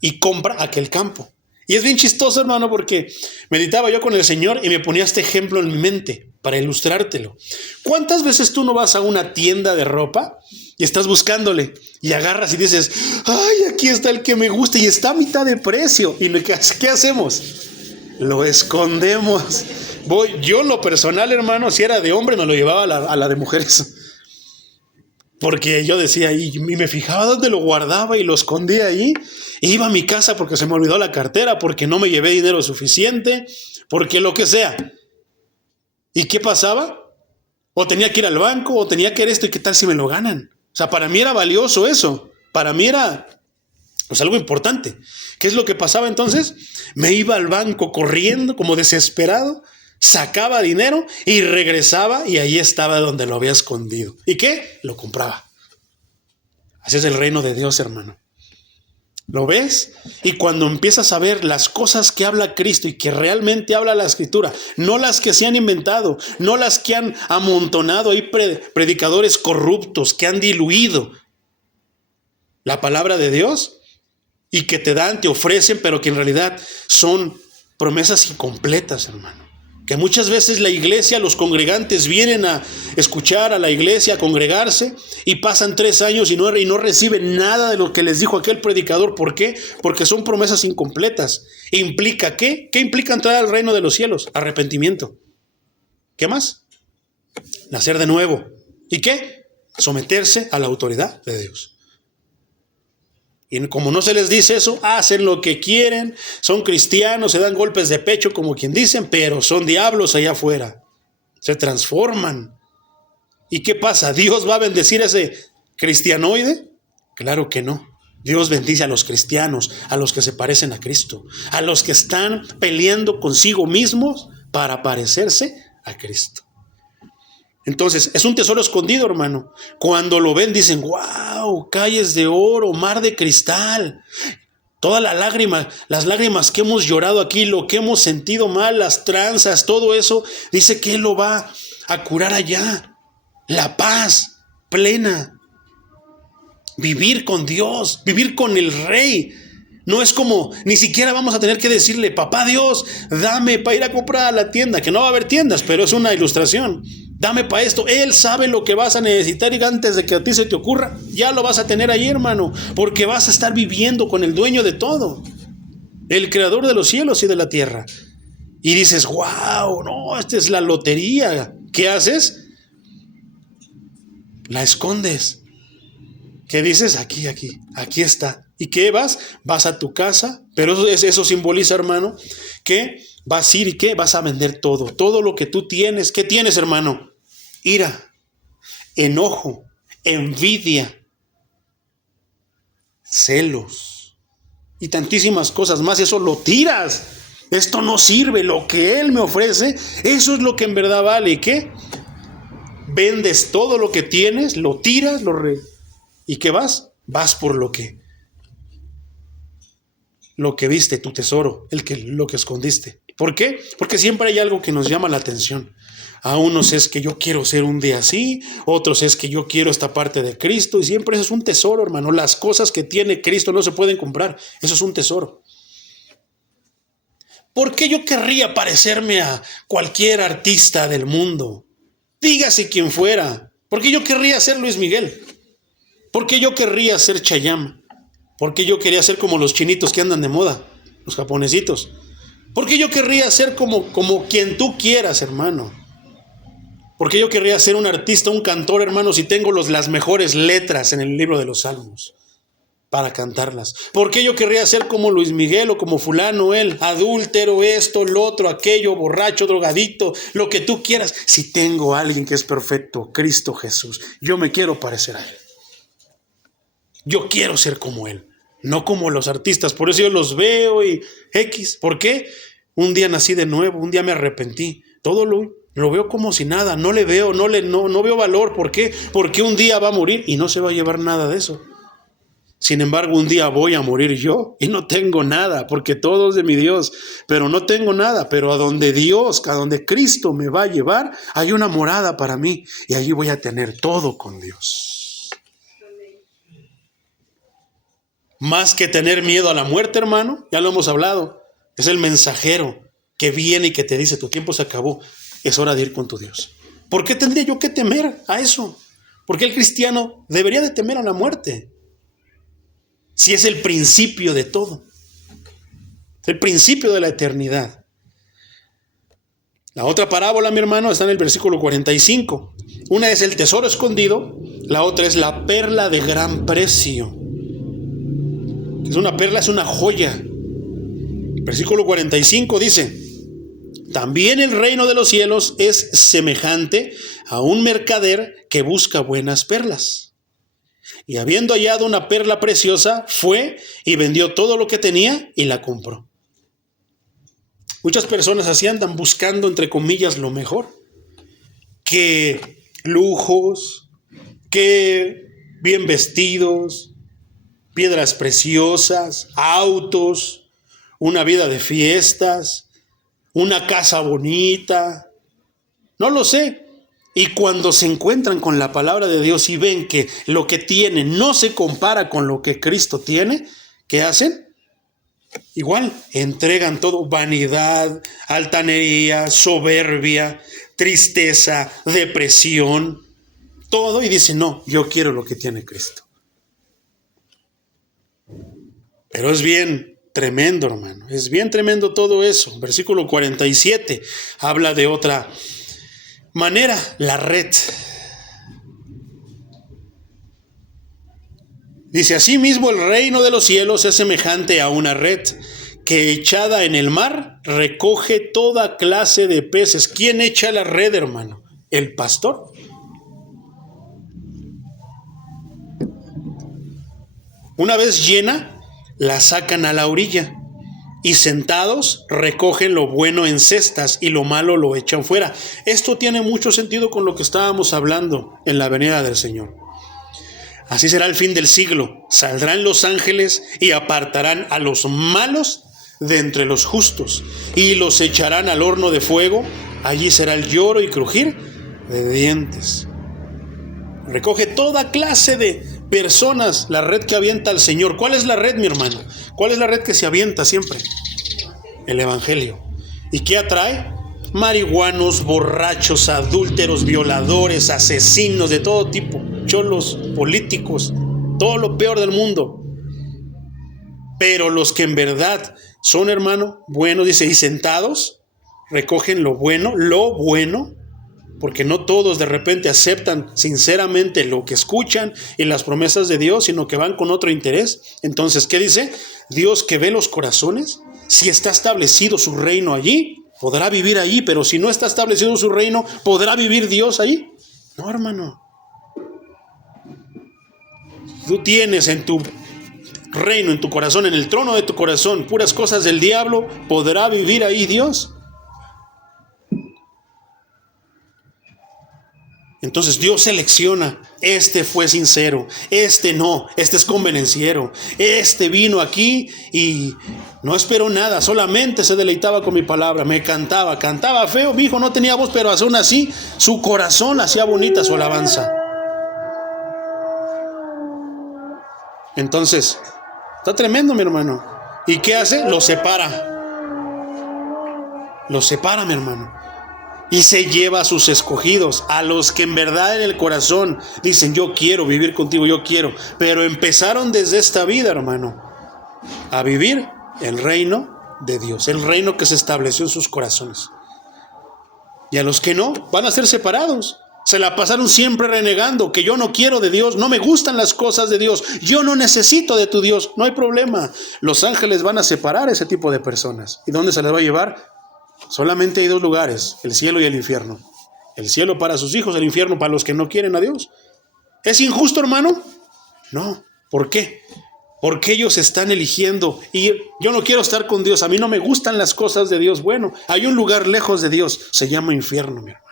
y compra aquel campo. Y es bien chistoso, hermano, porque meditaba yo con el Señor y me ponía este ejemplo en mi mente para ilustrártelo. ¿Cuántas veces tú no vas a una tienda de ropa y estás buscándole y agarras y dices, ay, aquí está el que me gusta y está a mitad de precio? ¿Y qué hacemos? Lo escondemos. Yo en lo personal, hermano, si era de hombre me lo llevaba a la de mujeres. Porque yo decía, y me fijaba dónde lo guardaba y lo escondía ahí. E iba a mi casa porque se me olvidó la cartera, porque no me llevé dinero suficiente, porque lo que sea. ¿Y qué pasaba? O tenía que ir al banco, o tenía que ir esto, y qué tal si me lo ganan. O sea, para mí era valioso eso. Para mí era algo importante. ¿Qué es lo que pasaba entonces? Me iba al banco corriendo como desesperado, sacaba dinero y regresaba, y ahí estaba donde lo había escondido. ¿Y qué? Lo compraba. Así es el reino de Dios, hermano. ¿Lo ves? Y cuando empiezas a ver las cosas que habla Cristo y que realmente habla la Escritura, no las que se han inventado, no las que han amontonado ahí predicadores corruptos que han diluido la palabra de Dios y que te dan, te ofrecen, pero que en realidad son promesas incompletas, hermano. Que muchas veces la iglesia, los congregantes vienen a escuchar a la iglesia, a congregarse, y pasan 3 años y no reciben nada de lo que les dijo aquel predicador. ¿Por qué? Porque son promesas incompletas. ¿Implica qué? ¿Qué implica entrar al reino de los cielos? Arrepentimiento. ¿Qué más? Nacer de nuevo. ¿Y qué? Someterse a la autoridad de Dios. Y como no se les dice eso, hacen lo que quieren, son cristianos, se dan golpes de pecho como quien dicen, pero son diablos allá afuera. Se transforman. ¿Y qué pasa? ¿Dios va a bendecir a ese cristianoide? Claro que no. Dios bendice a los cristianos, a los que se parecen a Cristo, a los que están peleando consigo mismos para parecerse a Cristo. Entonces, es un tesoro escondido, hermano. Cuando lo ven dicen, wow, calles de oro, mar de cristal. Toda las lágrimas que hemos llorado aquí, lo que hemos sentido mal, las tranzas, todo eso, dice que Él lo va a curar allá. La paz plena. Vivir con Dios, vivir con el Rey. No es como, ni siquiera vamos a tener que decirle, papá Dios, dame para ir a comprar a la tienda, que no va a haber tiendas, pero es una ilustración. Dame para esto. Él sabe lo que vas a necesitar y antes de que a ti se te ocurra, ya lo vas a tener ahí, hermano, porque vas a estar viviendo con el dueño de todo, el creador de los cielos y de la tierra. Y dices, wow, no, esta es la lotería. ¿Qué haces? La escondes. ¿Qué dices? Aquí está. ¿Y qué vas? Vas a tu casa, pero eso simboliza, hermano, que vas a ir y ¿qué? Vas a vender todo lo que tú tienes. ¿Qué tienes, hermano? Ira, enojo, envidia, celos y tantísimas cosas más. Eso lo tiras. Esto no sirve. Lo que Él me ofrece, eso es lo que en verdad vale. ¿Y qué? Vendes todo lo que tienes, lo tiras, ¿y qué vas? Vas por lo que viste, tu tesoro, lo que escondiste. ¿Por qué? Porque siempre hay algo que nos llama la atención. A unos es que yo quiero ser un día así, otros es que yo quiero esta parte de Cristo, y siempre eso es un tesoro, hermano. Las cosas que tiene Cristo no se pueden comprar, eso es un tesoro. ¿Por qué yo querría parecerme a cualquier artista del mundo? Dígase quien fuera. ¿Por qué yo querría ser Luis Miguel? ¿Por qué yo querría ser Chayanne? ¿Por qué yo quería ser como los chinitos que andan de moda, los japonesitos? ¿Por qué yo querría ser como quien tú quieras, hermano? ¿Por qué yo querría ser un artista, un cantor, hermano, si tengo las mejores letras en el libro de los Salmos para cantarlas? ¿Por qué yo querría ser como Luis Miguel o como fulano, él, adúltero, esto, lo otro, aquello, borracho, drogadito, lo que tú quieras? Si tengo a alguien que es perfecto, Cristo Jesús, yo me quiero parecer a Él. Yo quiero ser como Él, no como los artistas. Por eso yo los veo y X. ¿Por qué? Un día nací de nuevo, un día me arrepentí. Todo lo veo como si nada, no le veo, no veo valor. ¿Por qué? Porque un día va a morir y no se va a llevar nada de eso. Sin embargo, un día voy a morir yo y no tengo nada, porque todo es de mi Dios, pero no tengo nada. Pero a donde Cristo me va a llevar, hay una morada para mí y allí voy a tener todo con Dios. Más que tener miedo a la muerte, hermano, ya lo hemos hablado, es el mensajero que viene y que te dice: tu tiempo se acabó, es hora de ir con tu Dios. ¿Por qué tendría yo que temer a eso? Porque el cristiano debería de temer a la muerte. Si es el principio de todo, el principio de la eternidad. La otra parábola, mi hermano, está en el versículo 45. Una es el tesoro escondido, la otra es la perla de gran precio. Es una perla, es una joya. Versículo 45 dice: también el reino de los cielos es semejante a un mercader que busca buenas perlas. Y habiendo hallado una perla preciosa, fue y vendió todo lo que tenía y la compró. Muchas personas así andan buscando, entre comillas, lo mejor. Que lujos, que bien vestidos, piedras preciosas, autos, una vida de fiestas, una casa bonita. No lo sé. Y cuando se encuentran con la palabra de Dios y ven que lo que tienen no se compara con lo que Cristo tiene, ¿qué hacen? Igual, entregan todo: vanidad, altanería, soberbia, tristeza, depresión, todo, y dicen: no, yo quiero lo que tiene Cristo. Pero es bien tremendo, hermano, es bien tremendo todo eso. Versículo 47 habla de otra manera, la red. Dice: asimismo el reino de los cielos es semejante a una red que echada en el mar recoge toda clase de peces. ¿Quién echa la red, hermano? ¿El pastor? Una vez llena, la sacan a la orilla y sentados recogen lo bueno en cestas y lo malo lo echan fuera. Esto tiene mucho sentido con lo que estábamos hablando en la venida del Señor. Así será el fin del siglo. Saldrán los ángeles y apartarán a los malos de entre los justos y los echarán al horno de fuego. Allí será el lloro y crujir de dientes. Recoge toda clase de personas, la red que avienta el Señor. ¿Cuál es la red, mi hermano? ¿Cuál es la red que se avienta siempre? El Evangelio. ¿Y qué atrae? Marihuanos, borrachos, adúlteros, violadores, asesinos de todo tipo, cholos, políticos, todo lo peor del mundo. Pero los que en verdad son, hermano, buenos, dice, y sentados, recogen lo bueno, porque no todos de repente aceptan sinceramente lo que escuchan y las promesas de Dios, sino que van con otro interés. Entonces, ¿qué dice? Dios, que ve los corazones. Si está establecido su reino allí, podrá vivir allí, pero si no está establecido su reino, ¿podrá vivir Dios allí? No, hermano. Tú tienes en tu reino, en tu corazón, en el trono de tu corazón, puras cosas del diablo, ¿podrá vivir ahí Dios? Entonces Dios selecciona: este fue sincero, este no, este es convenenciero, este vino aquí y no esperó nada, solamente se deleitaba con mi palabra, me cantaba feo, mi hijo no tenía voz, pero aún así su corazón hacía bonita su alabanza. Entonces, está tremendo, mi hermano. ¿Y qué hace? Lo separa, mi hermano. Y se lleva a sus escogidos, a los que en verdad en el corazón dicen: yo quiero vivir contigo, yo quiero. Pero empezaron desde esta vida, hermano, a vivir el reino de Dios, el reino que se estableció en sus corazones. Y a los que no, van a ser separados. Se la pasaron siempre renegando, que yo no quiero de Dios, no me gustan las cosas de Dios, yo no necesito de tu Dios. No hay problema. Los ángeles van a separar a ese tipo de personas. ¿Y dónde se les va a llevar? Solamente hay dos lugares, el cielo y el infierno. El cielo para sus hijos, el infierno para los que no quieren a Dios. ¿Es injusto, hermano? No. ¿Por qué? Porque ellos están eligiendo ir. Yo no quiero estar con Dios, a mí no me gustan las cosas de Dios. Bueno, hay un lugar lejos de Dios, se llama infierno, mi hermano.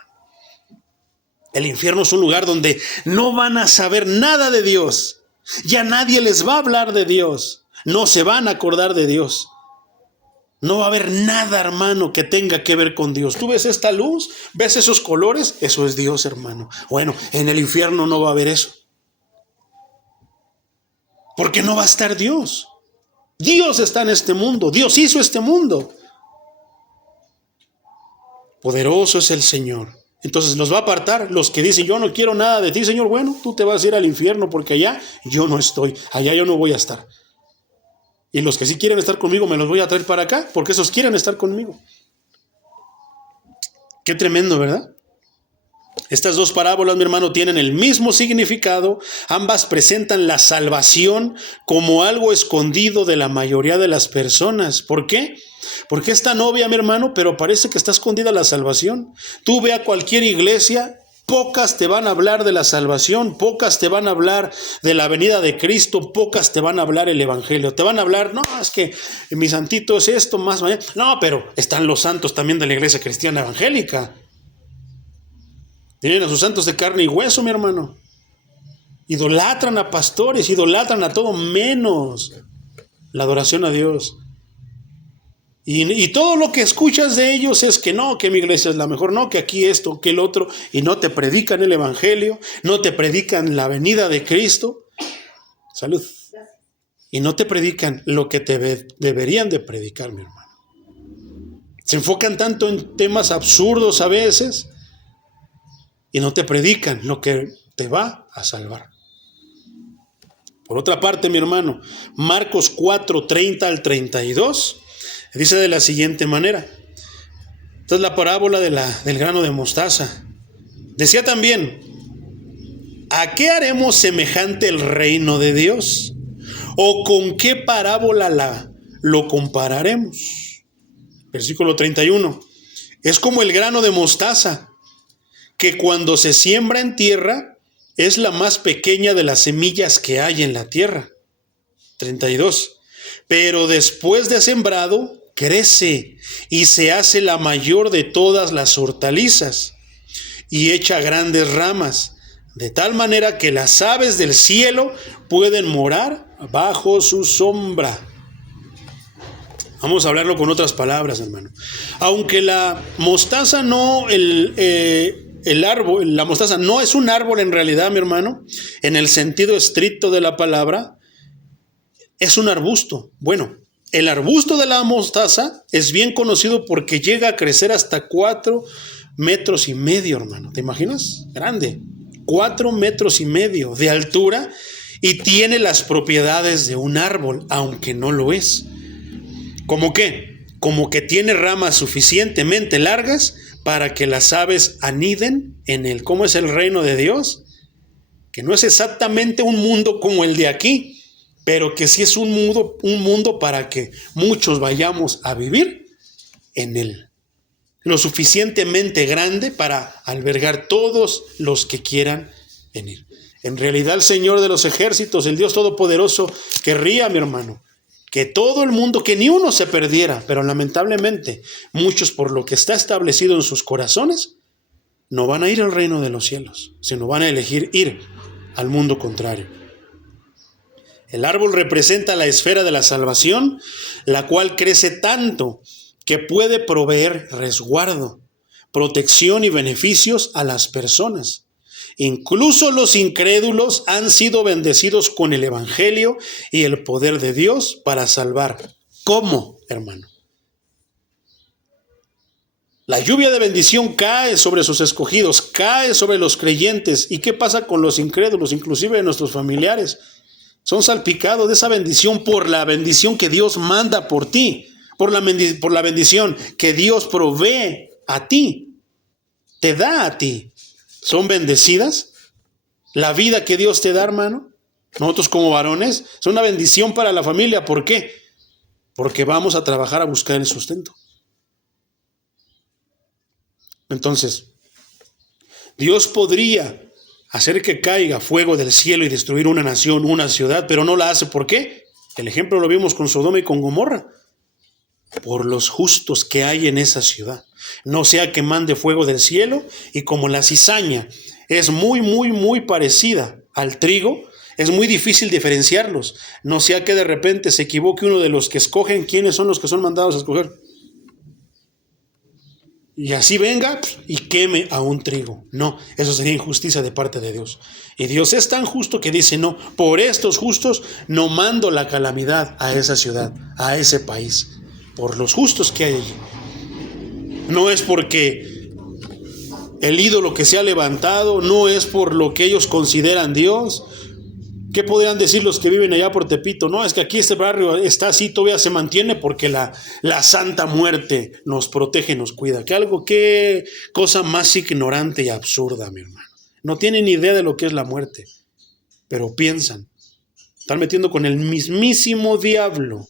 El infierno es un lugar donde no van a saber nada de Dios. Ya nadie les va a hablar de Dios. No se van a acordar de Dios. No va a haber nada, hermano, que tenga que ver con Dios. ¿Tú ves esta luz? ¿Ves esos colores? Eso es Dios, hermano. Bueno, en el infierno no va a haber eso. Porque no va a estar Dios. Dios está en este mundo. Dios hizo este mundo. Poderoso es el Señor. Entonces los va a apartar. Los que dicen, yo no quiero nada de ti, Señor. Bueno, tú te vas a ir al infierno porque allá yo no estoy. Allá yo no voy a estar. Y los que sí quieren estar conmigo me los voy a traer para acá porque esos quieren estar conmigo. Qué tremendo, ¿verdad? Estas dos parábolas, mi hermano, tienen el mismo significado. Ambas presentan la salvación como algo escondido de la mayoría de las personas. ¿Por qué? Porque es tan obvia, mi hermano, pero parece que está escondida la salvación. Tú ve a cualquier iglesia, pocas te van a hablar de la salvación, pocas te van a hablar de la venida de Cristo, pocas te van a hablar el evangelio. Te van a hablar, no, es que mi santito es esto, más mañana. No, pero están los santos también de la iglesia cristiana evangélica. Tienen a sus santos de carne y hueso, mi hermano. Idolatran a pastores, idolatran a todo menos la adoración a Dios. Y todo lo que escuchas de ellos es que no, que mi iglesia es la mejor, no, que aquí esto, que el otro, y no te predican el evangelio, no te predican la venida de Cristo. Salud. Y no te predican lo que te deberían de predicar, mi hermano. Se enfocan tanto en temas absurdos a veces y no te predican lo que te va a salvar. Por otra parte, mi hermano, Marcos 4, 30 al 32, dice de la siguiente manera. Esta es la parábola del grano de mostaza. Decía también, ¿a qué haremos semejante el reino de Dios? ¿O con qué parábola lo compararemos? Versículo 31. Es como el grano de mostaza, que cuando se siembra en tierra, es la más pequeña de las semillas que hay en la tierra. 32. Pero después de sembrado, crece y se hace la mayor de todas las hortalizas y echa grandes ramas, de tal manera que las aves del cielo pueden morar bajo su sombra. Vamos a hablarlo con otras palabras, hermano. Aunque la mostaza no, la mostaza no es un árbol en realidad, mi hermano, en el sentido estricto de la palabra, es un arbusto. Bueno, el arbusto de la mostaza es bien conocido porque llega a crecer hasta 4,5 metros, hermano. ¿Te imaginas? Grande. 4,5 metros de altura y tiene las propiedades de un árbol, aunque no lo es. ¿Cómo qué? Como que tiene ramas suficientemente largas para que las aves aniden en él. ¿Cómo es el reino de Dios? Que no es exactamente un mundo como el de aquí, pero que sí es un mundo para que muchos vayamos a vivir en él. Lo suficientemente grande para albergar todos los que quieran venir. En realidad el Señor de los ejércitos, el Dios Todopoderoso, querría, mi hermano, que todo el mundo, que ni uno se perdiera, pero lamentablemente muchos, por lo que está establecido en sus corazones, no van a ir al reino de los cielos, sino van a elegir ir al mundo contrario. El árbol representa la esfera de la salvación, la cual crece tanto que puede proveer resguardo, protección y beneficios a las personas. Incluso los incrédulos han sido bendecidos con el evangelio y el poder de Dios para salvar. ¿Cómo, hermano? La lluvia de bendición cae sobre sus escogidos, cae sobre los creyentes. ¿Y qué pasa con los incrédulos, inclusive de nuestros familiares? Son salpicados de esa bendición por la bendición que Dios manda por ti, por la bendición que Dios provee a ti. te da a ti son bendecidas. La vida que Dios te da, hermano, nosotros como varones, es una bendición para la familia. ¿Por qué? Porque vamos a trabajar a buscar el sustento. Entonces, Dios podría hacer que caiga fuego del cielo y destruir una nación, una ciudad, pero no la hace. ¿Por qué? El ejemplo lo vimos con Sodoma y con Gomorra. Por los justos que hay en esa ciudad. No sea que mande fuego del cielo, y como la cizaña es muy parecida al trigo, es muy difícil diferenciarlos. No sea que de repente se equivoque uno de los que escogen quiénes son los que son mandados a escoger. Y así venga y queme a un trigo. No, eso sería injusticia de parte de Dios. Y Dios es tan justo que dice, no, por estos justos no mando la calamidad a esa ciudad, a ese país. Por los justos que hay allí. No es porque el ídolo que se ha levantado, no es por lo que ellos consideran Dios. ¿Qué podrían decir los que viven allá por Tepito? No, es que aquí este barrio está así, todavía se mantiene porque la Santa Muerte nos protege, nos cuida. Qué cosa más ignorante y absurda, mi hermano. No tienen idea de lo que es la muerte, pero piensan. Están metiendo con el mismísimo diablo,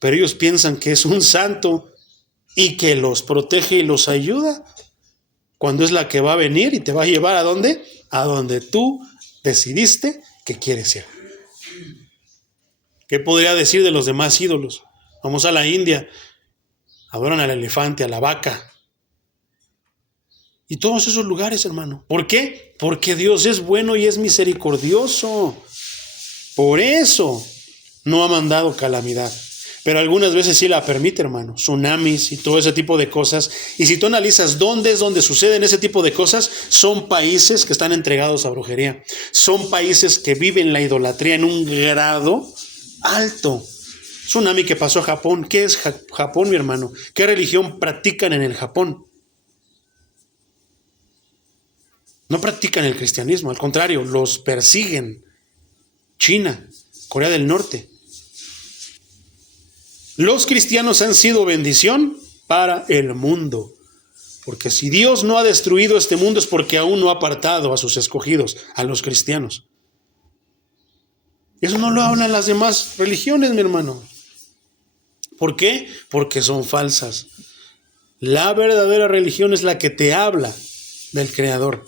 pero ellos piensan que es un santo y que los protege y los ayuda, cuando es la que va a venir y te va a llevar ¿a dónde? A donde tú decidiste que quieres ir. ¿Qué podría decir de los demás ídolos? Vamos a la India, adoran al elefante, a la vaca. Y todos esos lugares, hermano. ¿Por qué? Porque Dios es bueno y es misericordioso. Por eso no ha mandado calamidad. Pero algunas veces sí la permite, hermano. Tsunamis y todo ese tipo de cosas. Y si tú analizas dónde es donde suceden ese tipo de cosas, son países que están entregados a brujería. Son países que viven la idolatría en un grado alto. Tsunami que pasó a Japón. ¿Qué es Japón, mi hermano? ¿Qué religión practican en el Japón? No practican el cristianismo, al contrario, los persiguen. China, Corea del Norte. Los cristianos han sido bendición para el mundo. Porque si Dios no ha destruido este mundo es porque aún no ha apartado a sus escogidos, a los cristianos. Eso no lo hablan las demás religiones, mi hermano. ¿Por qué? Porque son falsas. La verdadera religión es la que te habla del Creador.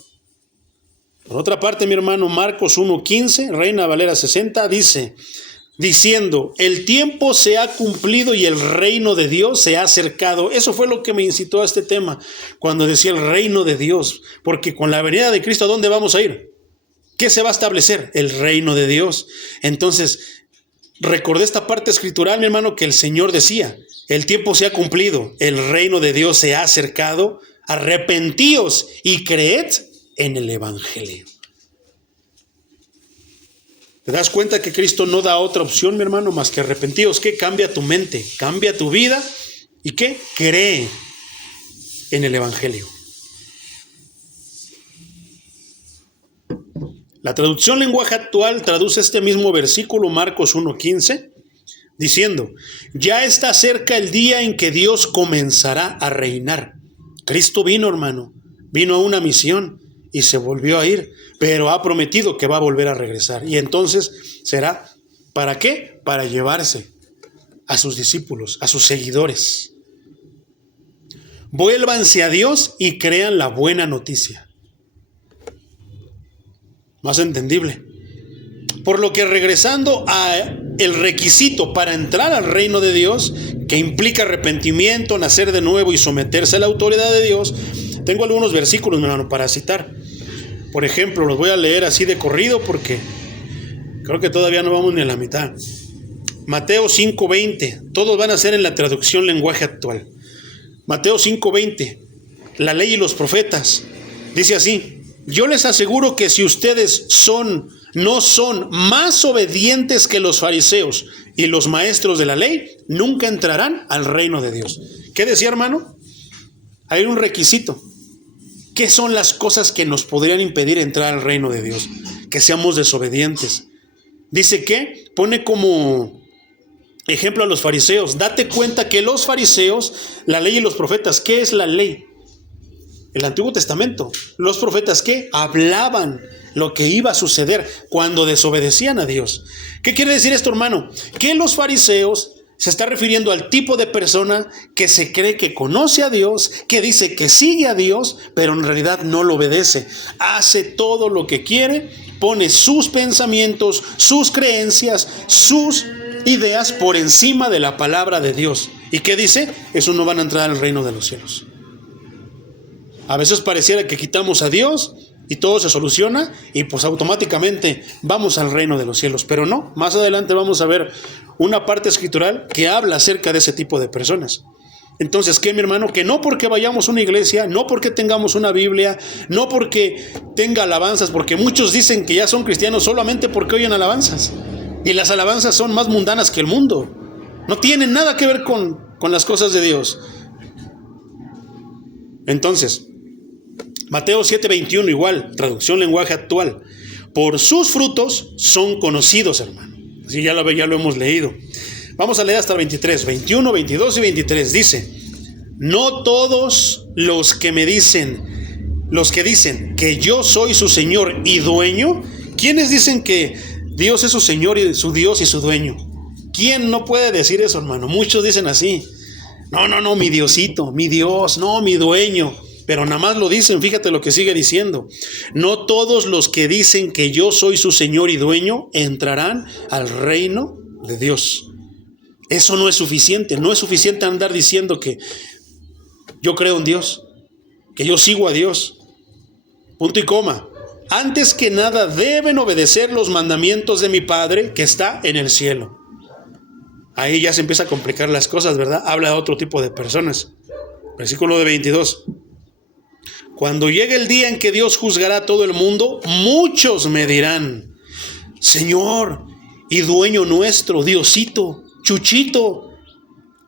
Por otra parte, mi hermano, Marcos 1:15, Reina Valera 60, diciendo, el tiempo se ha cumplido y el reino de Dios se ha acercado. Eso fue lo que me incitó a este tema, cuando decía el reino de Dios, porque con la venida de Cristo, ¿a dónde vamos a ir? ¿Qué se va a establecer? El reino de Dios. Entonces, recordé esta parte escritural, mi hermano, que el Señor decía, el tiempo se ha cumplido, el reino de Dios se ha acercado, arrepentíos y creed en el Evangelio. ¿Te das cuenta que Cristo no da otra opción, mi hermano, más que arrepentíos? ¿Qué? Cambia tu mente, cambia tu vida. ¿Y qué? Cree en el Evangelio. La traducción lenguaje actual traduce este mismo versículo, Marcos 1:15, diciendo, ya está cerca el día en que Dios comenzará a reinar. Cristo vino, hermano, vino a una misión y se volvió a ir, pero ha prometido que va a volver a regresar. Y entonces será, ¿para qué? Para llevarse a sus discípulos, a sus seguidores. Vuélvanse a Dios y crean la buena noticia. Más entendible. Por lo que regresando a el requisito para entrar al reino de Dios, que implica arrepentimiento, nacer de nuevo y someterse a la autoridad de Dios, tengo algunos versículos, mi hermano, para citar. Por ejemplo, los voy a leer así de corrido porque creo que todavía no vamos ni a la mitad. Mateo 5:20, todos van a ser en la traducción lenguaje actual. Mateo 5:20, la ley y los profetas, dice así, yo les aseguro que si ustedes no son más obedientes que los fariseos y los maestros de la ley, nunca entrarán al reino de Dios. ¿Qué decía, hermano? Hay un requisito. ¿Qué son las cosas que nos podrían impedir entrar al reino de Dios? Que seamos desobedientes. Dice que pone como ejemplo a los fariseos. Date cuenta que los fariseos, la ley y los profetas, ¿qué es la ley? el Antiguo Testamento. Los profetas que hablaban lo que iba a suceder cuando desobedecían a Dios. ¿Qué quiere decir esto, hermano? Que los fariseos se está refiriendo al tipo de persona que se cree que conoce a Dios, que dice que sigue a Dios, pero en realidad no lo obedece. Hace todo lo que quiere, pone sus pensamientos, sus creencias, sus ideas por encima de la palabra de Dios. ¿Y qué dice? Esos no van a entrar al reino de los cielos. A veces pareciera que quitamos a Dios y todo se soluciona y pues automáticamente vamos al reino de los cielos. Pero no, más adelante vamos a ver una parte escritural que habla acerca de ese tipo de personas. Entonces, ¿qué, mi hermano? Que no porque vayamos a una iglesia, no porque tengamos una Biblia, no porque tenga alabanzas, porque muchos dicen que ya son cristianos solamente porque oyen alabanzas. Y las alabanzas son más mundanas que el mundo. No tienen nada que ver con las cosas de Dios. Entonces, Mateo 7:21 igual, traducción lenguaje actual. Por sus frutos son conocidos, hermano. Así ya lo hemos leído. Vamos a leer hasta el 23, 21, 22 y 23. Dice, no todos los que dicen que yo soy su Señor y dueño. ¿Quiénes dicen que Dios es su Señor y su Dios y su dueño? ¿Quién no puede decir eso, hermano? Muchos dicen así. No, mi Diosito, mi Dios, no, mi dueño. Pero nada más lo dicen, fíjate lo que sigue diciendo. No todos los que dicen que yo soy su Señor y dueño entrarán al reino de Dios. Eso no es suficiente. No es suficiente andar diciendo que yo creo en Dios, que yo sigo a Dios. Punto y coma. Antes que nada deben obedecer los mandamientos de mi Padre que está en el cielo. Ahí ya se empieza a complicar las cosas, ¿verdad? Habla de otro tipo de personas. Versículo de 22. Cuando llegue el día en que Dios juzgará a todo el mundo, muchos me dirán, Señor y dueño nuestro, Diosito, Chuchito,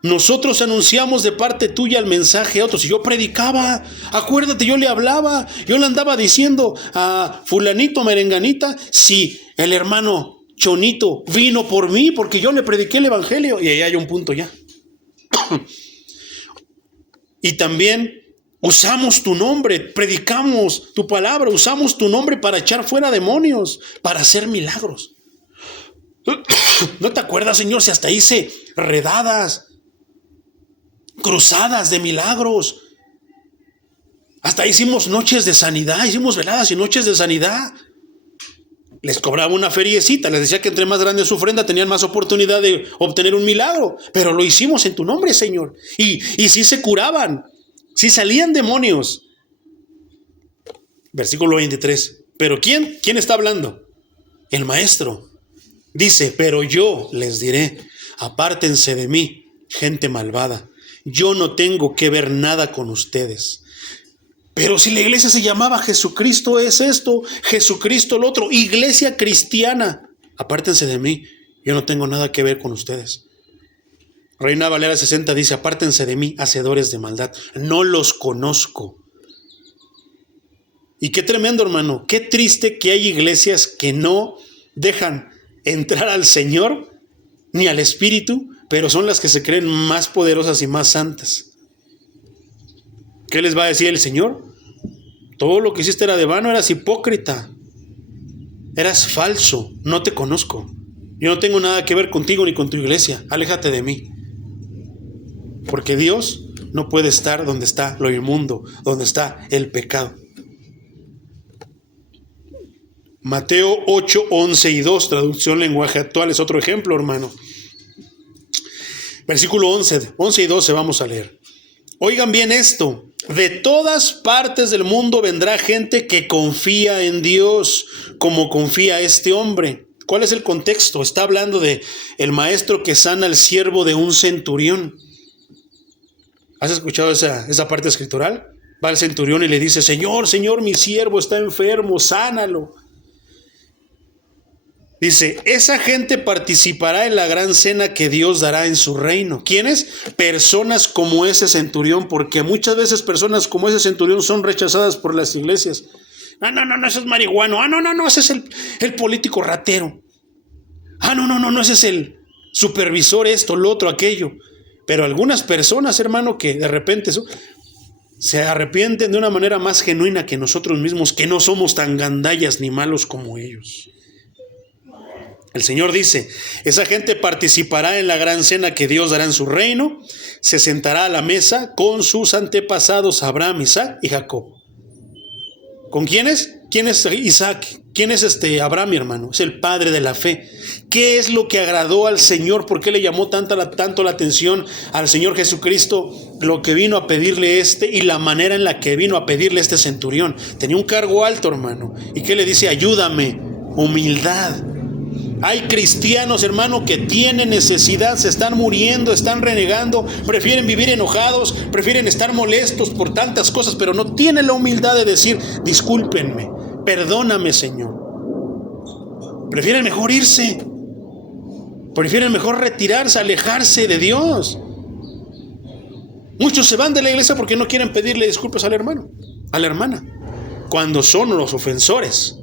nosotros anunciamos de parte tuya el mensaje a otros. Y yo predicaba, acuérdate, yo le hablaba, yo le andaba diciendo a fulanito, merenganita, si el hermano Chonito vino por mí porque yo le prediqué el evangelio. Y ahí hay un punto ya. Y también usamos tu nombre, predicamos tu palabra, usamos tu nombre para echar fuera demonios, para hacer milagros. ¿No te acuerdas, Señor, si hasta hice redadas, cruzadas de milagros? Hasta hicimos noches de sanidad, hicimos veladas y noches de sanidad. Les cobraba una feriecita, les decía que entre más grande su ofrenda tenían más oportunidad de obtener un milagro. Pero lo hicimos en tu nombre, Señor. Y sí se curaban, sí salían demonios. Versículo 23. ¿Pero quién? ¿Quién está hablando? El maestro. Dice, pero yo les diré, apártense de mí, gente malvada. Yo no tengo que ver nada con ustedes. Pero si la iglesia se llamaba Jesucristo es esto, Jesucristo lo otro, iglesia cristiana, apártense de mí, yo no tengo nada que ver con ustedes. Reina Valera 60 dice, apártense de mí, hacedores de maldad, no los conozco. Y qué tremendo, hermano, qué triste que hay iglesias que no dejan entrar al Señor ni al Espíritu, pero son las que se creen más poderosas y más santas. ¿Qué les va a decir el Señor? Todo lo que hiciste era de vano, eras hipócrita, eras falso, no te conozco. Yo no tengo nada que ver contigo ni con tu iglesia, aléjate de mí. Porque Dios no puede estar donde está lo inmundo, donde está el pecado. Mateo 8, 11 y 2, traducción lenguaje actual, es otro ejemplo, hermano. Versículo 11 y 12 vamos a leer. Oigan bien esto. De todas partes del mundo vendrá gente que confía en Dios como confía este hombre. ¿Cuál es el contexto? Está hablando de el maestro que sana al siervo de un centurión. ¿Has escuchado esa parte escritural? Va al centurión y le dice, Señor, mi siervo está enfermo, sánalo. Dice, esa gente participará en la gran cena que Dios dará en su reino. ¿Quiénes? Personas como ese centurión, porque muchas veces personas como ese centurión son rechazadas por las iglesias. No, ese es marihuano. No, ese es el político ratero. No, ese es el supervisor, esto, lo otro, aquello. Pero algunas personas, hermano, que de repente son... se arrepienten de una manera más genuina que nosotros mismos, que no somos tan gandallas ni malos como ellos. El Señor dice, esa gente participará en la gran cena que Dios dará en su reino, se sentará a la mesa con sus antepasados Abraham, Isaac y Jacob. ¿Con quiénes? ¿Quién es Isaac? ¿Quién es Abraham, mi hermano? Es el padre de la fe. ¿Qué es lo que agradó al Señor? ¿Por qué le llamó tanto la atención al Señor Jesucristo lo que vino a pedirle y la manera en la que vino a pedirle este centurión? Tenía un cargo alto, hermano. ¿Y qué le dice? Ayúdame, humildad. Hay cristianos, hermano, que tienen necesidad, se están muriendo, están renegando, prefieren vivir enojados, prefieren estar molestos por tantas cosas, pero no tienen la humildad de decir, discúlpenme, perdóname, Señor. Prefieren mejor irse, prefieren mejor retirarse, alejarse de Dios. Muchos se van de la iglesia porque no quieren pedirle disculpas al hermano, a la hermana, cuando son los ofensores.